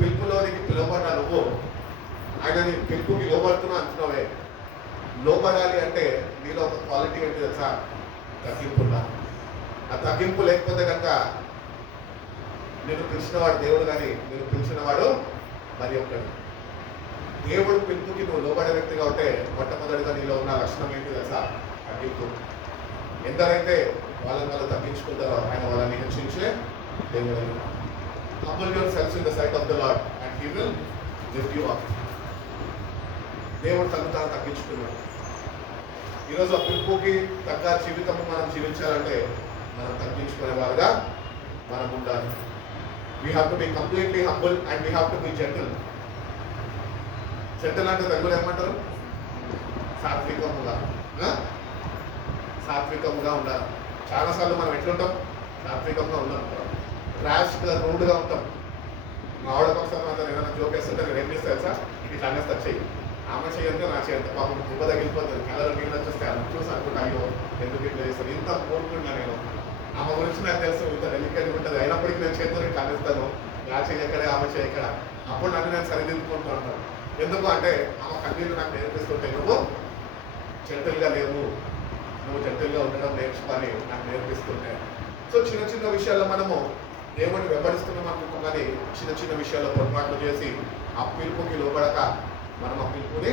పిలుపులోనికి పిలువబడ్డ నువ్వు ఆయన నీ పిలుపుకి లోబడుతున్నా అంటున్నావే. లోబడాలి అంటే నీలో ఒక క్వాలిటీ ఏంటి తెలుసా? తగ్గింపు ఉండాలి. ఆ తగ్గింపు లేకపోతే కనుక నేను పిలిచినవాడు దేవుడు కానీ నేను పిలిచినవాడు మరి ఒక్కడు. దేవుడు పిలుపుకి నువ్వు లోబడే వ్యక్తిగా ఉంటే మొట్టమొదటిగా నీలో ఉన్న లక్షణం ఏంటి తెలుసా? తగ్గింపు. ఎందరైతే వాళ్ళు తగ్గించుకుంటారో ఆయన వాళ్ళని హెచ్చించే దేవుడు. Humble yourselves in the sight of the Lord and He will lift you up. దేవుడు తాను తగ్గించుకున్నాడు. ఈరోజు ఆ పిలుపుకి తగ్గ జీవితం మనం జీవించాలంటే మనం తగ్గించుకునే వారుగా మనం ఉండాలి. We have to be completely humble and we have to be gentle. Gentle అంటే తెలుగులో ఏమంటారు? సాత్వికముగా ఉండాలి. చాలాసార్లు మనం ఎట్లుంటాం? సాత్వికంగా ఉన్నాం, ర్యాష్గా రూడ్గా ఉంటాం. మా ఆవిడ ఒకసారి మాత్రం ఏదైనా జోక్ వేస్తుంటే నేను ఏం చేస్తా తెలుసా? ఇట్లా అనేస్తా చెయ్యి, ఆమె చేయంతో నా చేయంతో పాపం దుబ్బ తగిలిపోతుంది. కలర్ నీళ్ళు వచ్చేస్తే ఆమె చూసి అనుకుంటా అయ్యో ఎందుకు ఇట్లా చేస్తాను, ఇంత కోరుకుంటున్నా నేను. ఆమె గురించి నాకు తెలుసు ఇంత డెలికేట్ ఉంటుంది, అయినప్పటికీ నేను చేతితో నేను కానిస్తాను. నా చేయి ఎక్కడే ఆమె చేయి ఎక్కడ. అప్పుడు నన్ను నేను సరిదిద్దుకుంటూ ఉంటాను. ఎందుకు అంటే ఆమె కన్నీళ్ళు నాకు నేర్పిస్తుంటే నువ్వు జంటల్గా లేవు, నువ్వు జంటల్గా ఉండడం నేర్చుకొని నాకు నేర్పిస్తుంటే. సో చిన్న చిన్న విషయాల్లో మనము దేవుడిని వెంబడిస్తున్నాం అనుకుంటాం కానీ చిన్న చిన్న విషయాల్లో పొరపాట్లు చేసి ఆ పిలుపుకి లోబడక మనం ఆ పిలుపుని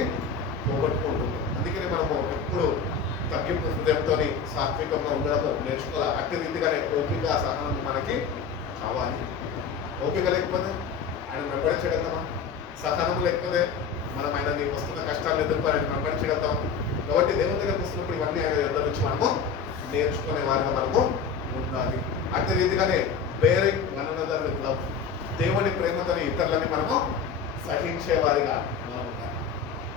పోగొట్టుకుంటున్నాం. అందుకని మనము ఎప్పుడు తగ్గింపు హృదయంతో సాత్వికంగా ఉండడము నేర్చుకోవాలి. అట్టి రీతిగానే ఓపిక సహనం మనకి కావాలి. ఓపిక లేకపోతే ఆయన వెంబడించగలుగుతామా? సహనం లేకపోతే మనం ఆయన నీకు వస్తున్న కష్టాలు ఎదుర్కోవాలని వెంబడించగలుగుతాం. కాబట్టి దేవుని దగ్గరకు వస్తున్నప్పుడు ఇవన్నీ ఆయన దగ్గర నుంచి మనము నేర్చుకునే వారిగా మనము ఉండాలి. అట్టి రీతిగానే bearing one another with love, దేవుని ప్రేమతోని ఇతరులని మనము సహించేవారిగా మనం ఉండాలి.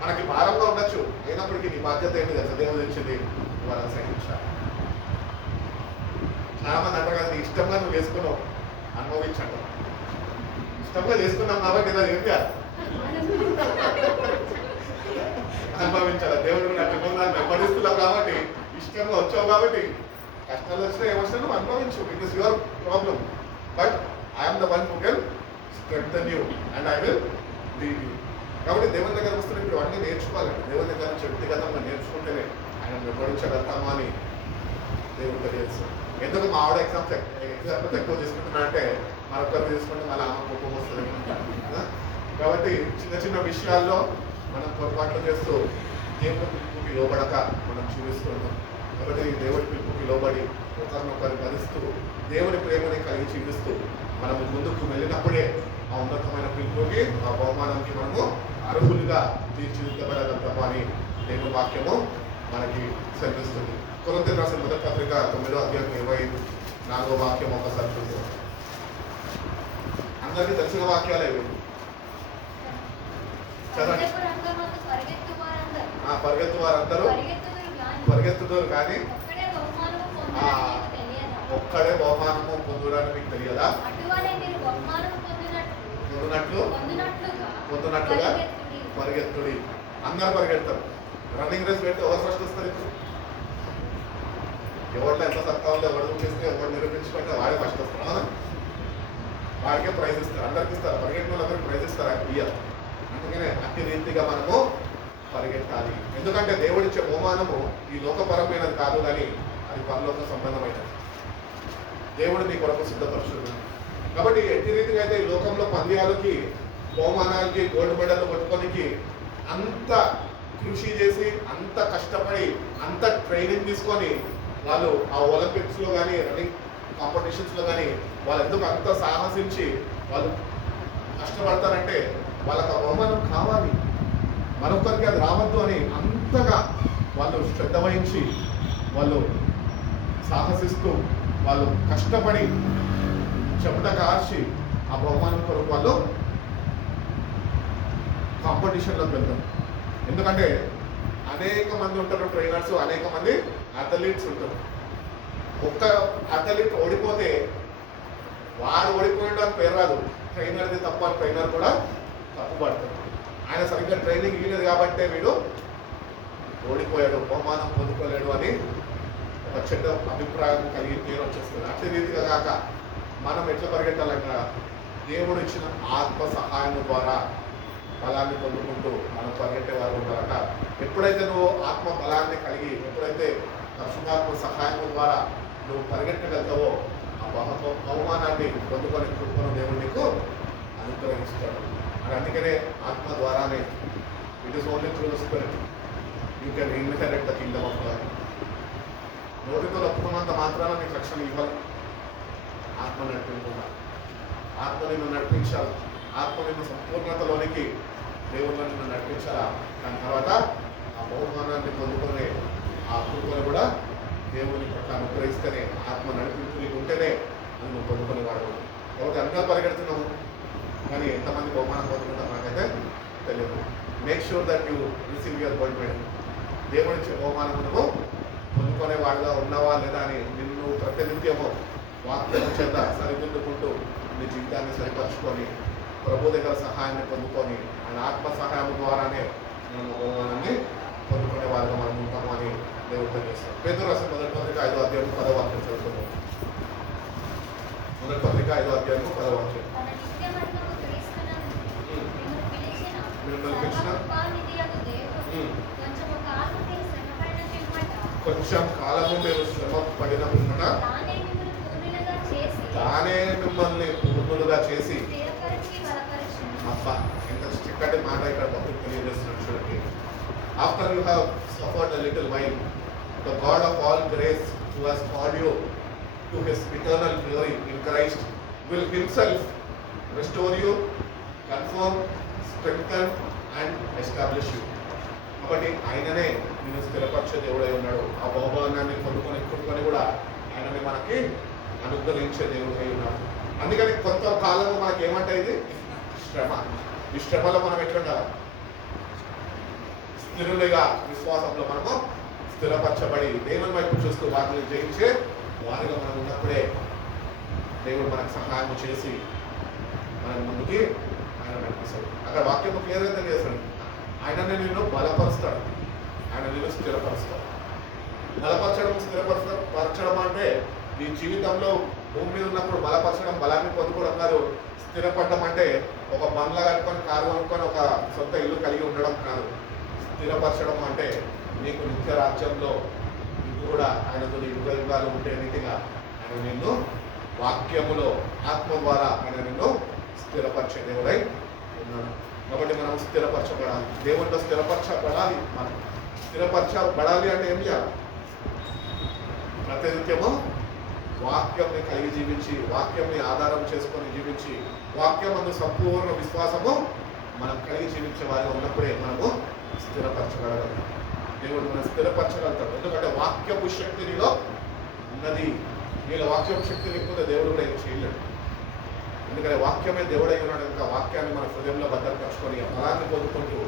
మనకి భారంగా ఉండొచ్చు, అయినప్పటికీ నీ బాధ్యత ఏంటి తెలుసా? దేవుడు ఇచ్చింది వాళ్ళని సహించాలి. చాలా మంది అంటారు కదా, నీ ఇష్టంగా నువ్వు చేసుకున్నావు అనుభవించండి. ఇష్టంగా చేసుకున్నాం కాబట్టి ఇలా ఏం చేయాలి? అనుభవించాలి. దేవుడు నాకు వెంబడిస్తున్నావు కాబట్టి, ఇష్టంగా వచ్చావు కాబట్టి, కష్టాలు వచ్చినా ఏమొచ్చినా నువ్వు అనుభవించు. It is your problem. But I'm the one who can strengthen you and I will lead you. కాబట్టి దేవుని దగ్గర వస్తున్న ఇప్పుడు అన్నీ నేర్చుకోవాలండి. దేవుని దగ్గర నుంచి వ్యక్తిగతంగా నేర్చుకుంటేనే ఆయన వెంబడించగలుగుతాము అని దేవుడు తెలియదు. ఎందుకు మా ఆవిడ ఎగ్జామ్స్ ఎక్కువ తీసుకుంటున్నా అంటే మరొకరు తీసుకుంటే మళ్ళీ ఆమె కోపం వస్తుంది. కాబట్టి చిన్న చిన్న విషయాల్లో మనం పొరపాట్లు చేస్తూ దేవుని పిలుపుకి లోబడక మనం చూపిస్తుంటాం. కాబట్టి దేవుడి పిలుపుకి లోబడి ఒకరినొకరు భరిస్తూ దేవుని ప్రేమని కలిగి చూపిస్తూ మనము ముందుకు వెళ్ళినప్పుడే ఆ ఉన్నతమైన పిలుపుకి ఆ బహుమానానికి మనము అర్హులుగా తీర్చిదిద్దబడగలుగుతాము అని దేవుని వాక్యము మనకి సెలవిస్తుంది. కొరింథీయులకు రాసిన మొదటి పత్రిక 9వ అధ్యాయం 24వ వాక్యం ఒకసారి చూద్దాం. అందరికీ తెలిసిన వాక్యాలే ఇవి. చదవండి. పరిగెత్తు వారందరూ పరిగెత్తుదరు కానీ ఒక్కడే బహుమానము పొందుడని మీకు తెలియదా? పొందునట్లుగా పరిగెత్తుడి. అందరూ పరిగెడతారు. రన్నింగ్ రేస్ పెడితే ఎవరు ఫస్ట్ వస్తారు? ఇప్పుడు ఎవరిలో ఎంత సత్తా ఉందో ఎవరు చూపిస్తే ఎవరు నిరూపించుకుంటే వాడే ఫస్ట్ వస్తారు. అవునా? వాడికే ప్రైజ్ ఇస్తారు. అందరికి ఇస్తారు. పరిగెట్టిన వాళ్ళందరికీ ప్రైజ్ ఇస్తారు. ఇయ్యాలి. అందుకనే అట్టి రీతిగా మనము పరిగెత్తాలి. ఎందుకంటే దేవుడిచ్చే బహుమానము ఈ లోకపరమైనది కాదు, కానీ అది పరలోక సంబంధమైనది. దేవుడు నీ కొరకు సిద్ధపరుచున్నాడు. కాబట్టి ఎట్టి రీతిగా అయితే ఈ లోకంలో పంద్యాలకి, బహుమానాలకి, గోల్డ్ మెడల్ కొట్టుకోనికి అంత కృషి చేసి, అంత కష్టపడి, అంత ట్రైనింగ్ తీసుకొని వాళ్ళు ఆ ఒలింపిక్స్లో కానీ రన్నింగ్ కాంపిటీషన్స్లో కానీ వాళ్ళు ఎందుకు అంత సాహసించి వాళ్ళు కష్టపడతారంటే వాళ్ళకి ఆ బహుమానం కావాలి, మరొకరికి అది రావద్దు అని అంతగా వాళ్ళు శ్రద్ధ వహించి వాళ్ళు సాహసిస్తూ వాళ్ళు కష్టపడి చెమట కార్చి ఆ బహుమానం కొరకు వాళ్ళు కాంపిటీషన్లోకి వెళ్తారు. ఎందుకంటే అనేక మంది ఉంటారు ట్రైనర్స్, అనేక మంది అథ్లీట్స్ ఉంటారు. ఒక్క అథ్లీట్ ఓడిపోతే వాడు ఓడిపోయడానికి పేరు రాదు, ట్రైనర్ది తప్ప అని ట్రైనర్ కూడా తప్పుపడతాడు. ఆయన సరిగ్గా ట్రైనింగ్ ఇవ్వలేదు కాబట్టే వీడు ఓడిపోయాడు, బహుమానం పొందుకోలేడు అని ఒక చెడ్డ అభిప్రాయం కలిగి పేరు వచ్చేస్తుంది. అట్లే రీతిగా కాక మనం ఎట్లా పరిగెట్టాలంట? దేవుడు ఇచ్చిన ఆత్మ సహాయం ద్వారా బలాన్ని పొందుకుంటూ మనం పరిగెట్టే వారు ఉంటారట. ఎప్పుడైతే నువ్వు ఆత్మ బలాన్ని కలిగి, ఎప్పుడైతే పరిశుద్ధాత్మ సహాయం ద్వారా నువ్వు పరిగెట్టగలుగుతావో ఆ బహుమానాన్ని పొందుకొని కృపను దేవుడు నీకు అనుగ్రహిస్తాడు. అని అందుకనే ఆత్మ ద్వారానే, it is only through the spirit you can inherit the kingdom of God. నోటితో ఒప్పుకున్నంత మాత్రాన నీకు రక్షణ ఇవ్వాలి. ఆత్మ నడిపించుకున్నా, ఆత్మ నిన్ను నడిపించాలి. ఆత్మ నిన్ను సంపూర్ణతలోనికి దేవుళ్ళు నిన్ను నడిపించాలా. దాని తర్వాత ఆ బహుమానాన్ని పొందుకొని ఆ కృపను కూడా దేవుని పట్ల అనుగ్రహిస్తేనే, ఆత్మ నడిపింపు నీకు ఉంటేనే నువ్వు పొందుకొని వాడు. కాబట్టి అందరూ పరిగెడుతున్నాము, కానీ ఎంతమంది బహుమానం పొందుకుంటారు నాకైతే తెలియదు. Make sure that you receive your gold medal. దేవుడిచ్చే బహుమానం నువ్వు పొందుకునే వాడుగా ఉన్నావా లేదా అని నిన్ను ప్రతినిత్యము వాక్యం చేత సరిదిద్దుకుంటూ నీ జీవితాన్ని సరిపరుచుకొని ప్రభు దగ్గర సహాయాన్ని పొందుకొని ఆయన ఆత్మ సహాయం ద్వారానే మనం బహుమానాన్ని పొందుకునే వారుగా మనం ఉంటాము అని దేవుడు తెలియజేస్తాం. పేతురు రాసిన మొదటి పత్రిక 5వ అధ్యాయం 10వ వాక్యం చదువుతున్నాం. మొదటి పత్రిక 5వ అధ్యాయం 10వ వాక్యం. కొంచెం కాలము మీరు శ్రమ పడిన పిమ్మట తానే మిమ్మల్ని పూర్ణులుగా చేసి, అబ్బా ఎంత చిక్కటి మాట ఇక్కడ భక్తులు తెలియజేస్తున్నాడు చూడండి. After you have suffered a little while, the God of all grace who has called you to his eternal glory in Christ will himself restore you, confirm, strengthen and establish you. కాబట్టి ఆయననే నేను స్థిరపరిచే దేవుడై ఉన్నాడు. ఆ బహుమానాన్ని కొనుక్కొని కూడా ఆయనని మనకి అనుగ్రహించే దేవుడై ఉన్నాడు. అందుకని కొంత కాలంలో మనకి ఏమంటే ఇది శ్రమ. ఈ శ్రమలో మనం ఎట్లుండాలి? స్థిరులుగా విశ్వాసంలో మనము స్థిరపరచబడి దేవుని వైపు చూస్తూ వాటిని జయించే వారిగా మనం ఉన్నప్పుడే దేవుడు మనకు సహాయం చేసి మన ముందుకి ఆయన నడిపిస్తాడు. అక్కడ వాక్యం క్లియర్గా తెలియజేస్తాడు. ఆయననే నిన్ను బలపరుస్తాడు, ఆయన నిన్ను స్థిరపరుస్తాడు. బలపరచడం, స్థిరపరచడం అంటే నీ జీవితంలో భూమి మీద ఉన్నప్పుడు బలపరచడం, బలాన్ని పొందుకోవడం కాదు. స్థిరపడడం అంటే ఒక బంగ్లా కట్టుకొని, కారు కొనుక్కొని ఒక సొంత ఇల్లు కలిగి ఉండడం కాదు. స్థిరపరచడం అంటే నీకు నిత్య రాజ్యంలో ఇది కూడా ఆయనతో యుగాలు ఉండే రీతిగా ఆయన నిన్ను వాక్యములో ఆత్మ ద్వారా ఆయన నిన్ను స్థిరపరిచే దేవుడై ఉన్నాడు. కాబట్టి మనం స్థిరపరచబడాలి, దేవుడితో స్థిరపరచబడాలి. మనం స్థిరపరచబడాలి అంటే ఏం చేయాలి? ప్రతినిత్యము వాక్యంని కలిగి జీవించి, వాక్యంని ఆధారం చేసుకొని జీవించి, వాక్యం అందు సంపూర్ణ విశ్వాసము మనం కలిగి జీవించే వారిగా ఉన్నప్పుడే మనము స్థిరపరచగలగలం. దేవుడు మనం స్థిరపరచగలుగుతాడు. ఎందుకంటే వాక్యపు శక్తి నీలో ఉన్నది. నీలో వాక్యపు శక్తి లేకపోతే దేవుడు కూడా ఏం చేయలేడు. ఎందుకంటే వాక్యమే దేవుడై ఉన్నాడు కనుక వాక్యాన్ని మన హృదయంలో భద్రపరచుకొని బలాన్ని పొందుకుంటూ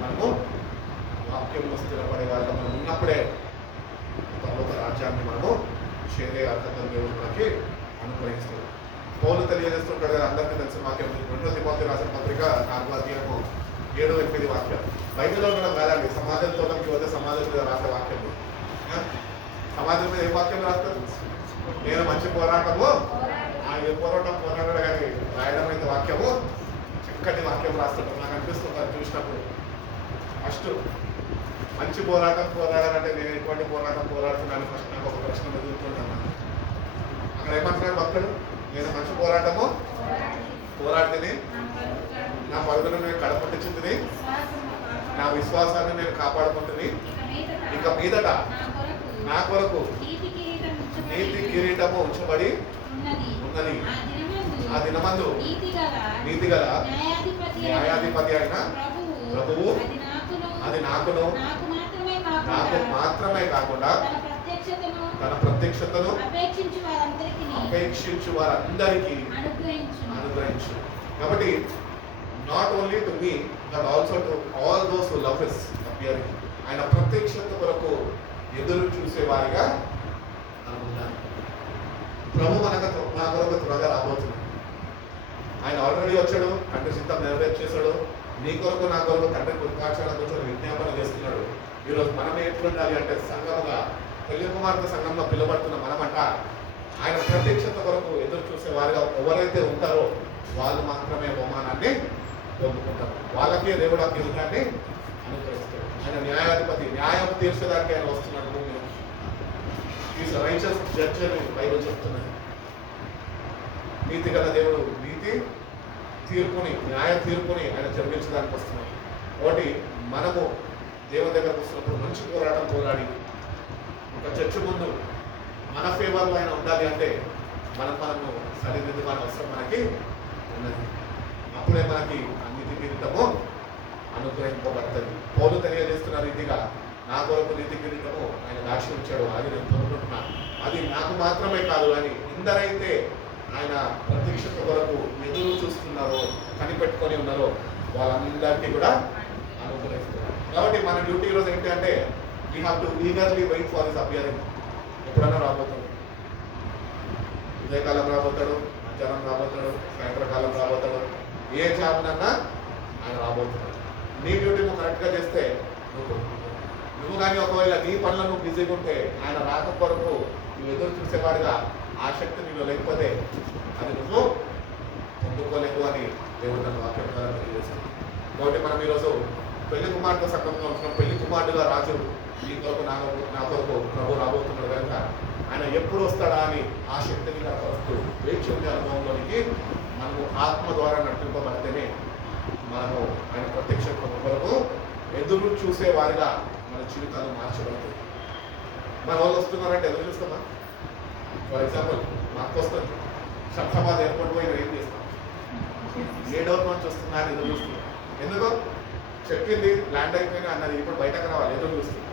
మనము వాక్యంలో స్థిరపడే వారిగా మనం ఉన్నప్పుడే పరలోక రాజ్యాన్ని మనము చేరే అర్హతను దేవుడు మనకి అనుగ్రహిస్తాడు. పౌలు తెలియజేస్తుంటాడు కదా, అందరికీ తెలిసిన వాక్యం 2 తిమోతి రాసిన పత్రిక 4వ అధ్యాయము 7-8 వాక్యం. బైబిల్లో ఉండడం కాదండి, సమాజంతో పోతే సమాజం మీద రాసే వాక్యం. సమాజం మీద ఏ వాక్యం రాస్తారు? నేను మంచి పోరాటము ఏ పోరాడాడు కానీ రాయడం అయితే వాక్యము చక్కటి వాక్యం రాస్తుంటారు. నాకు అనిపిస్తుంటారు చూసినప్పుడు, ఫస్ట్ మంచి పోరాటం పోరాడాలంటే నేను ఎటువంటి పోరాటం పోరాడుతున్నాను ఫస్ట్ నాకు ఒక ప్రశ్న ఎదుగుతుంటాను. అక్కడ ఏమంటున్నాడు భక్తుడు? నేను మంచి పోరాటము పోరాడితేనే నా పరుగును నేను కడపట్టించుతుంది, నా విశ్వాసాన్ని నేను కాపాడుకుంటుంది. ఇక మీదట నా కొరకు నీతి కిరీటము ఉంచబడి ఉన్నది. ఆ దినమందు నీతిగల న్యాయాధిపతి అయిన ప్రభువు అది నాకును నాకు మాత్రమే కాకుండా తన ప్రత్యక్షతను అపేక్షించు వారందరికీ అనుగ్రహించు. కాబట్టి not only to me but also to all those who love his appearing. ఆయన ప్రత్యక్షత కొరకు ఎదురు చూసేవారిగా అనుకున్నాను. ప్రభు మన కొరకు త్వరగా రాబోతున్నాడు. ఆయన ఆల్రెడీ వచ్చాడు, తండ్రి చిత్తం నెరవేర్చేశాడు. నీ కొరకు నా కొరకు తండ్రి కృపాక్షాల కోసం విజ్ఞాపన చేస్తున్నాడు. ఈరోజు మనం ఎట్లుండాలి అంటే సంఘముగా పెళ్లి కుమార్తె సంఘంలో పిలువబడుతున్న మనమంట ఆయన ప్రత్యక్షత కొరకు ఎదురు చూసే వారిగా ఎవరైతే ఉంటారో వాళ్ళు మాత్రమే బహుమానాన్ని పొందుకుంటారు. వాళ్ళకే దేవుడు ఆ కిరీటాన్ని అనుగ్రహిస్తాడు. ఆయన న్యాయాధిపతి, న్యాయం తీర్చడానికి ఆయన వస్తున్నాడు. ఈజ్ రైచస్ జడ్జ్ అని బైబిల్ చెప్తున్నది. నీతి గల దేవుడు నీతి తీర్పుని, న్యాయ తీర్పుని ఆయన జరిగించడానికి వస్తున్నాడు. కాబట్టి మనము దేవుని దగ్గరకు వస్తున్నప్పుడు మంచి పోరాటం పోరాడి ఒక చర్చ్ ముందు మన ఫేవర్లో ఆయన ఉండాలి అంటే మనము సరిదిద్దుకోని అవసరం మనకి ఉన్నది. అప్పుడే మనకి నీతి కిరీటము అనుగ్రహింపబడుతుంది. పౌలు తెలియజేస్తున్న రీతిగా నా కొరకు నీతి కిరీటము ఆయన దాక్షి ఉంచాడు, అది నేను కోరుకుంటున్నా. అది నాకు మాత్రమే కాదు అని ఎందరైతే ఆయన ప్రత్యక్షత కొరకు ఎదురు చూస్తున్నారో కనిపెట్టుకొని ఉన్నారో వాళ్ళందరికీ కూడా అనుగ్రహిస్తున్నారు. కాబట్టి మన డ్యూటీ ఈరోజు ఏంటి అంటే we have to eagerly wait for his appearing. ఎప్పుడన్నా రాబోతాడు, ఉదయకాలం రాబోతాడు, మధ్యాహ్నం రాబోతాడు, సాయంత్రకాలం రాబోతాడు, ఏ జాబునన్నా ఆయన రాబోతున్నాడు. నీ డ్యూటీ నువ్వు కరెక్ట్గా చేస్తే నువ్వు కానీ ఒకవేళ నీ పనులు నువ్వు బిజీగా ఉంటే ఆయన రాక కొరకు నువ్వు ఎదురు చూసేవాడిగా ఆ శక్తి నీలో లేకపోతే అది నువ్వు పొందుకోలేవు అని దేవుడు తన వాక్యం ద్వారా తెలియజేస్తాడు. కాబట్టి మనం ఈరోజు పెళ్లి కుమార్తె సంఘంలో ఉంటున్నాం. పెళ్లి కుమార్తెగా రాజు నీ కొరకు నా కొరకు ప్రభు రాబోతున్నాడు కనుక ఆయన ఎప్పుడు వస్తాడా అని ఆ శక్తిని కనపరుస్తూ వేచి ఉండే అనుభవంలోనికి మనము ఆత్మ ద్వారా నడిపింపబడితేనే మనము ఆయన ప్రత్యక్ష కొరకు ఎదురు చూసే వారిగా మన జీవితాలు మార్చబడుతుంది. మన వాళ్ళు వస్తున్నారంటే ఎదురు చూస్తామా? ఫర్ ఎగ్జాంపుల్ మా అక్క వస్తుంది, శంషాబాద్ ఎయిర్పోర్ట్ పోయి ఏం చేస్తాం? ఏ డోర్ నుంచి వస్తున్నా అని ఎదురు చూస్తున్నాం. ఎందుకో చెప్పింది ల్యాండ్ అయిపోయినా అన్నది ఇప్పుడు బయటకు రావాలి, ఎదురు చూస్తుంది.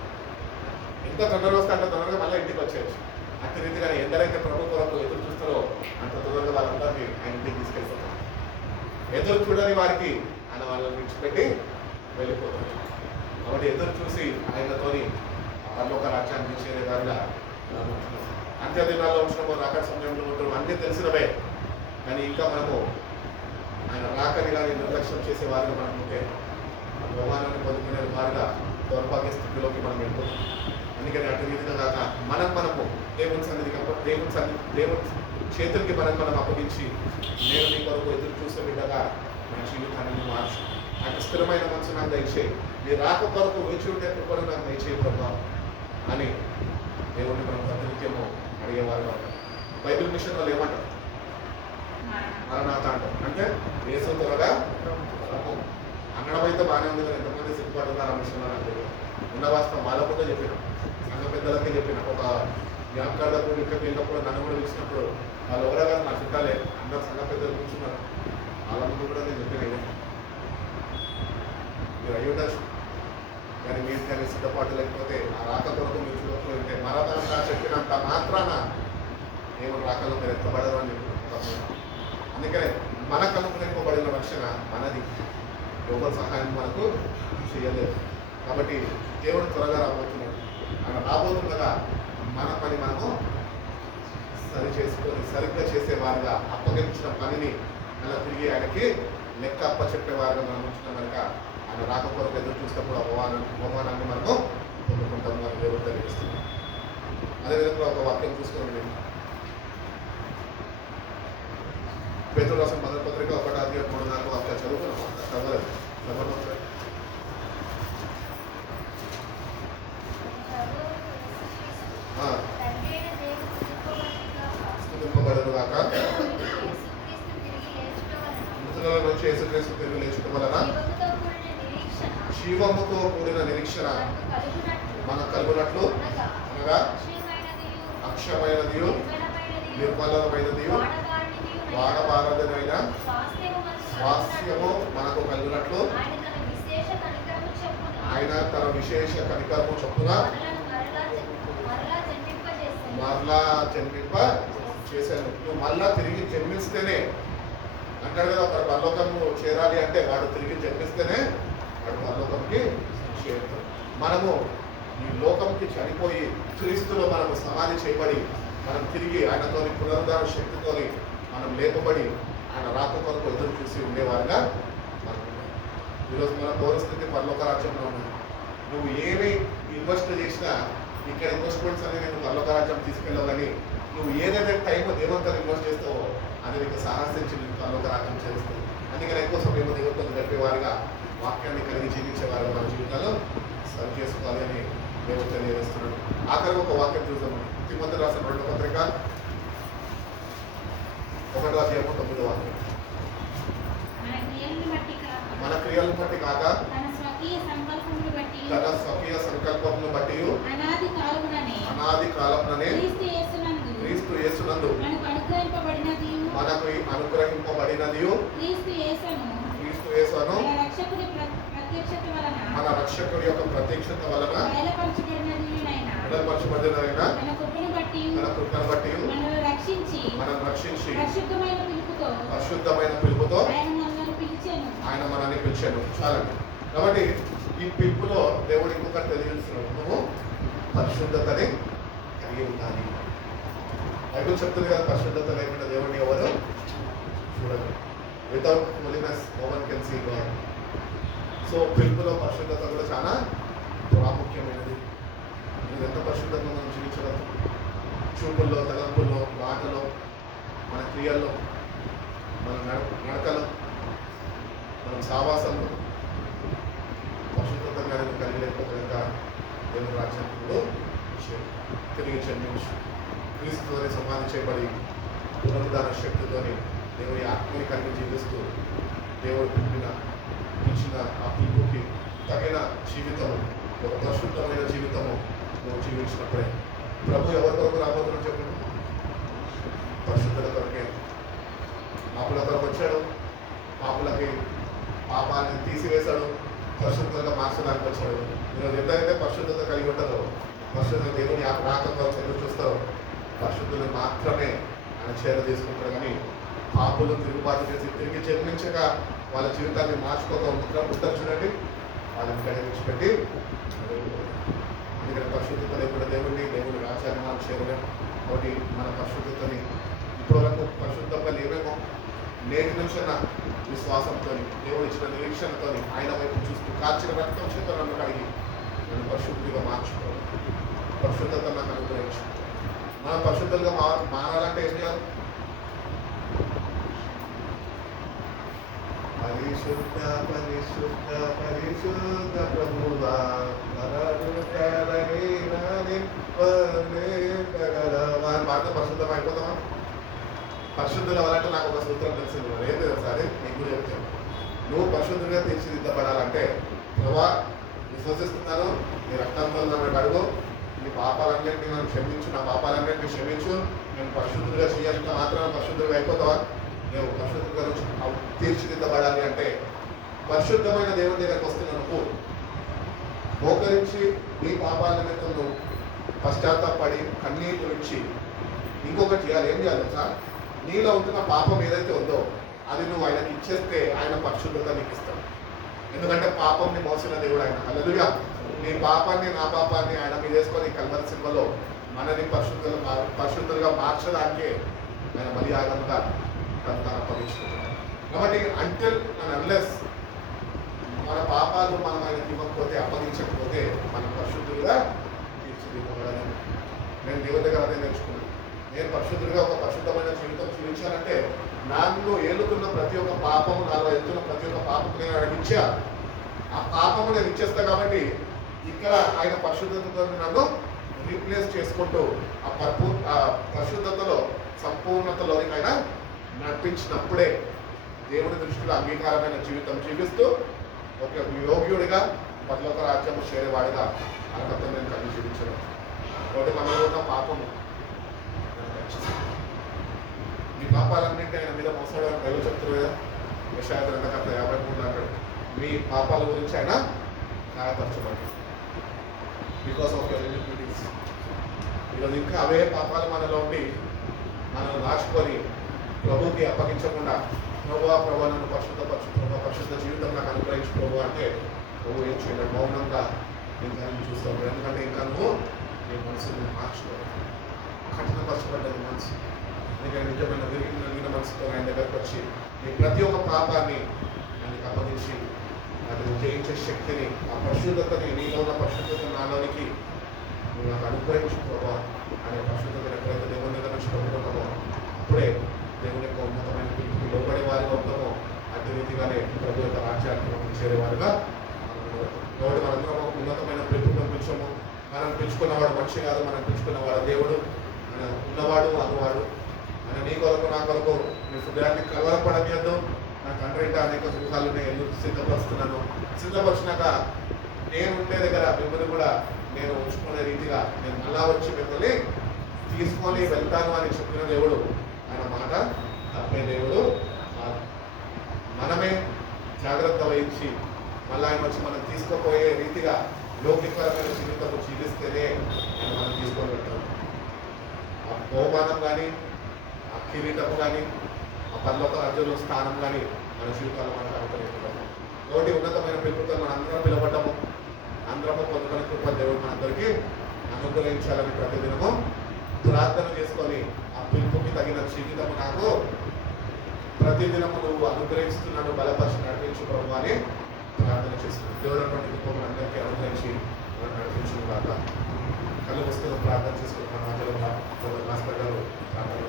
ఎంత తొందరగా వస్తే అంత తొందరగా మళ్ళీ ఇంటికి వచ్చేయచ్చు. అంత రీతిగానే ఎందరైతే ప్రభు కొరకు ఎదురు చూస్తారో అంత తొందరగా వాళ్ళందరినీ ఆయన ఇంటికి తీసుకెళ్ళిపోతారు. ఎదురు చూడని వారికి ఆయన వాళ్ళని విడిచిపెట్టి వెళ్ళిపోతారు. కాబట్టి ఎదురు చూసి ఆయనతోని పరలోక రాజ్యాన్ని చేరే వారిగా అంత్య దినాల్లో ఉంచినప్పుడు రాకడ సమయంలో ఉంటారు అన్నీ తెలిసినవే. కానీ ఇంకా మనము ఆయన రాకని కానీ నిర్లక్ష్యం చేసే వారిగా మనం ఉంటే బహుమానాన్ని పొందుకునే వారిగా దౌర్భాగ్య స్థితిలోకి మనం వెళ్ళిపోతాం. అందుకని అటు రీతిగా కాక మనము దేవుని చేతులకి మనం అప్పగించి నేను నీ కొరకు ఎదురు చూసే విధంగా మన జీవితాన్ని మార్చి నాకు స్థిరమైన మనసు నాకు దయచేయి, నీ రాక కొరకు వేచి ఉండే కృపను నాకు దయచేయి ప్రభావం అని దేవుడిని మనం ప్రతినిత్యము అడిగేవారు. బైబిల్ మిషన్ వాళ్ళు ఏమంటారు? మరణాత అంటారు. అంటే యేసు త్వరగా అనడం అయితే బాగానే ఉంది కానీ ఎంతమంది సిగ్గుపడుతున్నారు ఆ మిషన్లో నాకు తెలియదు. ఉన్న వాస్తవం వాళ్ళకు కూడా చెప్పినాం, సంఘ పెద్దలకే చెప్పిన. ఒక వ్యాపారాలకు ఇక్కడికి వెళ్ళినప్పుడు నన్ను కూడా పిలిచినప్పుడు వాళ్ళు ఎవరైనా నా చుట్టాలే అందరు సంఘ పెద్దలు కూర్చున్నారు. వాళ్ళ ముందు కూడా నేను చెప్పిన మీరు అయ్యి ఉండొచ్చు కానీ మీరు కానీ సిద్ధపాటు లేకపోతే ఆ రాక కొరకు మీరు చూడకపోతే మరణంగా చెప్పినంత మాత్రాన నేను రాకలో మీరు ఎత్తబడరు అని చెప్పి. అందుకనే మనకు అనుకునేపబడిన రక్షణ మనది, ఎవరి సహాయం మనకు చేయలేదు. కాబట్టి దేవుడు త్వరగా రాబోతున్నాడు. ఆయన రాబోతుండగా మన పని మనము సరి చేసుకొని సరిగ్గా చేసేవారుగా, అప్పగించిన పనిని అలా తిరిగి ఆయనకి లెక్క అప్పచెప్పేవారుగా మనం ఉంచిన కనుక ఆయన రాక కొరకు ఎదురు చూసినప్పుడు అవమానాన్ని మనము పొందుకుంటాం. మనం దేవుడు తెలియజేస్తున్నాం. అదేవిధంగా ఒక వాక్యం చూసుకోండి. పేతురు రాసిన మొదటి పత్రిక 1:3-4 వాక్యాలు చదువుకున్నాం. చదవలేదు. స్తుతింపబడును గాక. మృతుల నుంచి యేసుక్రీస్తు తిరిగి లేచుట వలన జీవముతో కూడిన నిరీక్షణ మనకు కలుగునట్లు, అనగా అక్షయమైనదియు నిర్మలమైనదియు వాడబారదైన స్వాస్థ్యము మనకు కలుగునట్లు ఆయన తన విశేష కనికరము చొప్పున మరలా జన్మింప చేశాను. నువ్వు మళ్ళా తిరిగి జన్మిస్తేనే అంటాడు కదా, ఒక పరలోకము చేరాలి అంటే వాడు తిరిగి జన్మిస్తేనే వాడు పరలోకంకి చేరుతాడు. మనము ఈ లోకంకి చనిపోయి క్రీస్తులో మనము సమాధి చేయబడి మనం తిరిగి ఆయనతోని పునరుద్ధార శక్తితోని మనం లేపబడి ఆయన రాక కొరకు ఎదురు చూసి ఉండేవారుగా మనం ఉన్నాం. ఈరోజు మన పౌరస్థితి పరలోక రాజ్యంలో ఉన్నది. నువ్వు ఏమి ఇన్వెస్ట్ చేసినా ఇక్కడ ఇన్వెస్ట్మెంట్స్ అనేది నేను పరలోక రాజ్యం తీసుకెళ్ళవు, కానీ నువ్వు ఏదైతే టైం దేవునితో ఇన్వెస్ట్ చేస్తావో అది నీకు సాహసించి నీకు పరలోక రాజ్యం చేస్తుంది. అందుకని ఎక్కువ సమయం దేవునితో గడిపేవారుగా, వాక్యాన్ని కలిగి జీవించేవారుగా మన జీవితాలు సరి చేసుకోవాలి అని దేవుడు తెలియజేస్తున్నాడు. ఆఖరి ఒక వాక్యం చూద్దాము. తిమోతి రాసిన 2వ పత్రిక 1:9 వాక్యం. మన క్రియలను బట్టి కాక తన స్వకీయ సంకల్పమును బట్టి అనాది కాలముననే క్రీస్తు యేసునందు మనకు అనుగ్రహింపబడినది క్రీస్తు యేసును మన రక్షకుడి యొక్క ప్రత్యక్షత వలన బయలుపరచబడిన తన కృపను బట్టి మనల్ని రక్షించి పరిశుద్ధమైన పిలుపుతో ఆయన మనల్ని పిలిచాను. చాలండి. కాబట్టి ఈ పిలుపులో దేవుడు ఇంకొకటి తెలియజేస్తున్నాడు, నువ్వు పరిశుద్ధతని కలిగి ఉండాలి. బైబిల్ చెప్తుంది కదా, పరిశుద్ధత లేకుండా దేవుడిని ఎవరు చూడదు. Without holiness no one can see God. So పిలుపులో పరిశుద్ధత కూడా చాలా ప్రాముఖ్యమైనది. నువ్వు ఎంత పరిశుద్ధంగా మనం జీవించగలం? చూపుల్లో, తలంపుల్లో, మాటలో, మన క్రియల్లో, మన నడకలో, మన సావాసంలో పరిశుద్ధంగా కలిగి లేకపోతే కనుక దేవుని రాజ్యంలో తిరిగి జన్మించు. క్రీస్తుతోనే సమాధి చేయబడి పునరుద్ధార శక్తితోని దేవుని ఆత్మని కలిగి జీవిస్తూ దేవుడు ఇచ్చిన ఆ పిలుపుకి తగిన జీవితము, ఒక పరిశుద్ధమైన జీవితము నువ్వు జీవించినప్పుడే ప్రభు ఎవరి కొరకు రాబోతున్నాడు చెప్పండి? పరిశుద్ధత కొరకే. పాపుల కొరకు వచ్చాడు, పాపులకి పాపాన్ని తీసివేశాడు, పరిశుద్ధంగా మార్చడానికి వచ్చాడు. ఈరోజు ఎంతైతే పరిశుద్ధత కలిగి ఉంటారో, పరిశుద్ధ దేవుని రాక కొరకు ఎదురు చూస్తారో, పరిశుద్ధులు మాత్రమే ఆయన చేర తీసుకుంటారు. కానీ పాపులు తిరుగుబాటు చేసి తిరిగి జన్మించక వాళ్ళ జీవితాన్ని మార్చుకోక ఉంటారు చూడండి, వాళ్ళని విడిచిపెట్టి ఎందుకంటే పరిశుద్ధత లేకుండా దేవుని రాజ్యాన్ని మనం చేరలేం. కాబట్టి మన పరిశుద్ధతని ఇప్పటివరకు పరిశుద్ధంగా లేవేమో, నేటి నుంచి విశ్వాసంతో దేవుడు ఇచ్చిన నిరీక్షణతో ఆయన వైపు చూస్తూ కాల్చిన రక్తం చేత నన్ను కడిగి నన్ను పరిశుద్ధిగా మార్చుకోవాలి. పరిశుద్ధత నాకు అనుగ్రహించు. మనం పరిశుద్ధంగా మారాలంటే ఏం చేయాలి? పరిశుద్ధ పరిశుద్ధ పరిశుద్ధ ప్రభువా భారత పరిశుద్ధం అయిపోతామా? పరిశుద్ధులు అవ్వాలంటే నాకు ఒక సూత్రం తెలిసింది. ఏం తెలుసా? అదే నీకు కూడా చెప్తాను. నువ్వు పరిశుద్ధంగా తీర్చిదిద్దబడాలంటే ప్రభా విశ్వసిస్తున్నాను, నీ రక్తంతో నన్ను అడుగు, నీ పాపాలన్నింటినీ నన్ను క్షమించు, నా పాపాలన్నింటినీ క్షమించు, నేను పరిశుద్ధులుగా చేయాలంటే మాత్రం పరిశుద్ధులుగా అయిపోతావా? నేను పరిశుద్ధంగా తీర్చిదిద్దబడాలి అంటే పరిశుద్ధమైన దేవుని దగ్గరకు వస్తున్నాను, మోకరించి నీ పాపాల నిమిత్తం నువ్వు పశ్చాత్తాపడి కన్నీరు నుంచి ఇంకొకటి చేయాలి. ఏం చేయాలి సార్? నీలో ఉంటున్న పాపం ఏదైతే ఉందో అది నువ్వు ఆయనకి ఇచ్చేస్తే ఆయన పరిశుద్ధత నీకు ఇస్తాడు. ఎందుకంటే పాపంని మోసిన దేవుడు ఆయన. హల్లెలూయా. నీ పాపాన్ని నా పాపాన్ని ఆయన మీద వేసుకొని కల్వరి సినిమాలో మనని పరిశుద్ధులుగా మార్చడానికే ఆయన బలియాగంగా తను అప్పగించుకుంటున్నాడు. కాబట్టి అంటిల్ అండ్ అన్లెస్ మన పాపాలు మనం ఆయనకి ఇవ్వకపోతే అప్పగించకపోతే మనం పరిశుద్ధులుగా తీర్చిదిద్దబడాలని నేను దేవుడి దగ్గర అదే నేర్చుకున్నాను. నేను పరిశుద్ధులుగా ఒక పరిశుద్ధమైన జీవితం జీవించాలంటే నన్ను ఏలుతున్న ప్రతి ఒక్క పాపము, నాలో ఎత్తున్న ప్రతి ఒక్క పాపకు నేను ఆయనకి ఇచ్చా. ఆ పాపము నేను ఇచ్చేస్తా కాబట్టి ఇక్కడ ఆయన పరిశుద్ధతతో నన్ను రీప్లేస్ చేసుకుంటూ ఆ పరిశుద్ధతలో సంపూర్ణతలోకి ఆయన నడిపించినప్పుడే దేవుడి దృష్టిలో అంగీకారమైన జీవితం జీవిస్తూ ఒక యోగ్యుడిగా పరలోక రాజ్యం చేరేవాడిగా అర్హత నేను కలిగి జీవించడం. కాబట్టి మనలో ఉన్న పాపము మీ పాపాలన్నింటి ఆయన మీద మోసాడని బైబిల్ చెప్తున్నారు కదా. యెషయా గ్రంథకర్త 53 అంటాడు, మీ పాపాల గురించి ఆయన గాయపరచబడి బికాస్ ఆఫ్ యువర్ ఇనిక్విటీస్. ఈరోజు ఇంకా అవే పాపాలు మనలో ఉండి మనల్ని రాసుకొని ప్రభుకి అప్పగించకుండా ప్రభు నన్ను పరిశుద్ధపరచు, పరిశుద్ధ జీవితం నాకు అనుగ్రహించు ప్రభు అంటే ప్రభు ఏం చేయలేదు, మౌనంగా ఇంకా నేను చూస్తాను. ఎందుకంటే ఇంకా నువ్వు నీ మనసుని మార్చుకోవాలి. కఠినపరచబడ్డది మనసు. ఎందుకంటే నిజమైన విరిగిన మనసుతో ఆయన దగ్గరకు వచ్చి నీ ప్రతి ఒక్క పాపాన్ని ఆయనకి అప్పగించి అది జయించే శక్తిని, ఆ పరిశుద్ధతని, నీలో ఉన్న పరిశుద్ధత నాలోనికి నువ్వు నాకు అనుగ్రహించు ప్రభు అనే పరిశుద్ధతను ఎప్పుడైతే దేవుని దగ్గర నుంచి పొందుతున్నామో అప్పుడే దేవుని యొక్క ఉన్నతమైన పిలుపుకి లోబడే వారిగా ఉంటామో అదే రీతిగానే ప్రభు యొక్క రాజ్యాన్ని మనం చేరేవారుగా కాబట్టి మనందరం ఒక ఉన్నతమైన పిలుపు పంపించము. మనం పిలుచుకున్నవాడు మనిషి కాదు, మనం పిలుచుకున్నవాడు దేవుడు. ఆయన ఉన్నవాడు అనువాడు. ఆయన నీ కొరకు నా కొరకు నీ హృదయాన్ని కలవరపడనియద్దు. నా తండ్రి ఇంకా అనేక సుఖాలు నేను సిద్ధపరుస్తున్నాను. సిద్ధపరిచినాక నేను ఉండే దగ్గర మిమ్మల్ని కూడా నేను ఉంచుకునే రీతిగా నేను మళ్ళా వచ్చి మిమ్మల్ని తీసుకొని వెళ్తాను అని చెప్పిన దేవుడు ఆయన మాట తప్పే దేవుడు కాదు. మనమే జాగ్రత్త వహించి మళ్ళీ ఆయన వచ్చి మనం తీసుకుపోయే రీతిగా లౌకికరమైన జీవితం జీవిస్తేనే ఆయన మనం తీసుకొని వెళ్తాం. ఆ బహుమానం కానీ, ఆ కిరీటము కానీ, ఆ పరలోక రాజ్యంలో స్థానం కానీ మన జీవితాల్లో మనకు అనుకరిస్తున్నాము. కాబట్టి ఉన్నతమైన పిలుపుతో మనం అందరం పిలవటము, అందరము పొందుకునే కృప దేవుడు మనందరికీ అనుగ్రహించాలని ప్రతిదినము ప్రార్థన చేసుకొని ఆ పిలుపుకి తగిన జీవితం నాకు ప్రతిదినము నువ్వు అనుగ్రహిస్తున్నాను, బలపరిచి నడిపించు ప్రభు అని ప్రార్థన చేస్తున్నాను. దేవుడు అటువంటి కృప అందరికీ అనుగ్రహించి నడిపించు కాక. కళ్ళు వస్తున్న ప్రార్థన చేసుకుని మన మధ్యలో మాస్టర్ గారు ప్రార్థన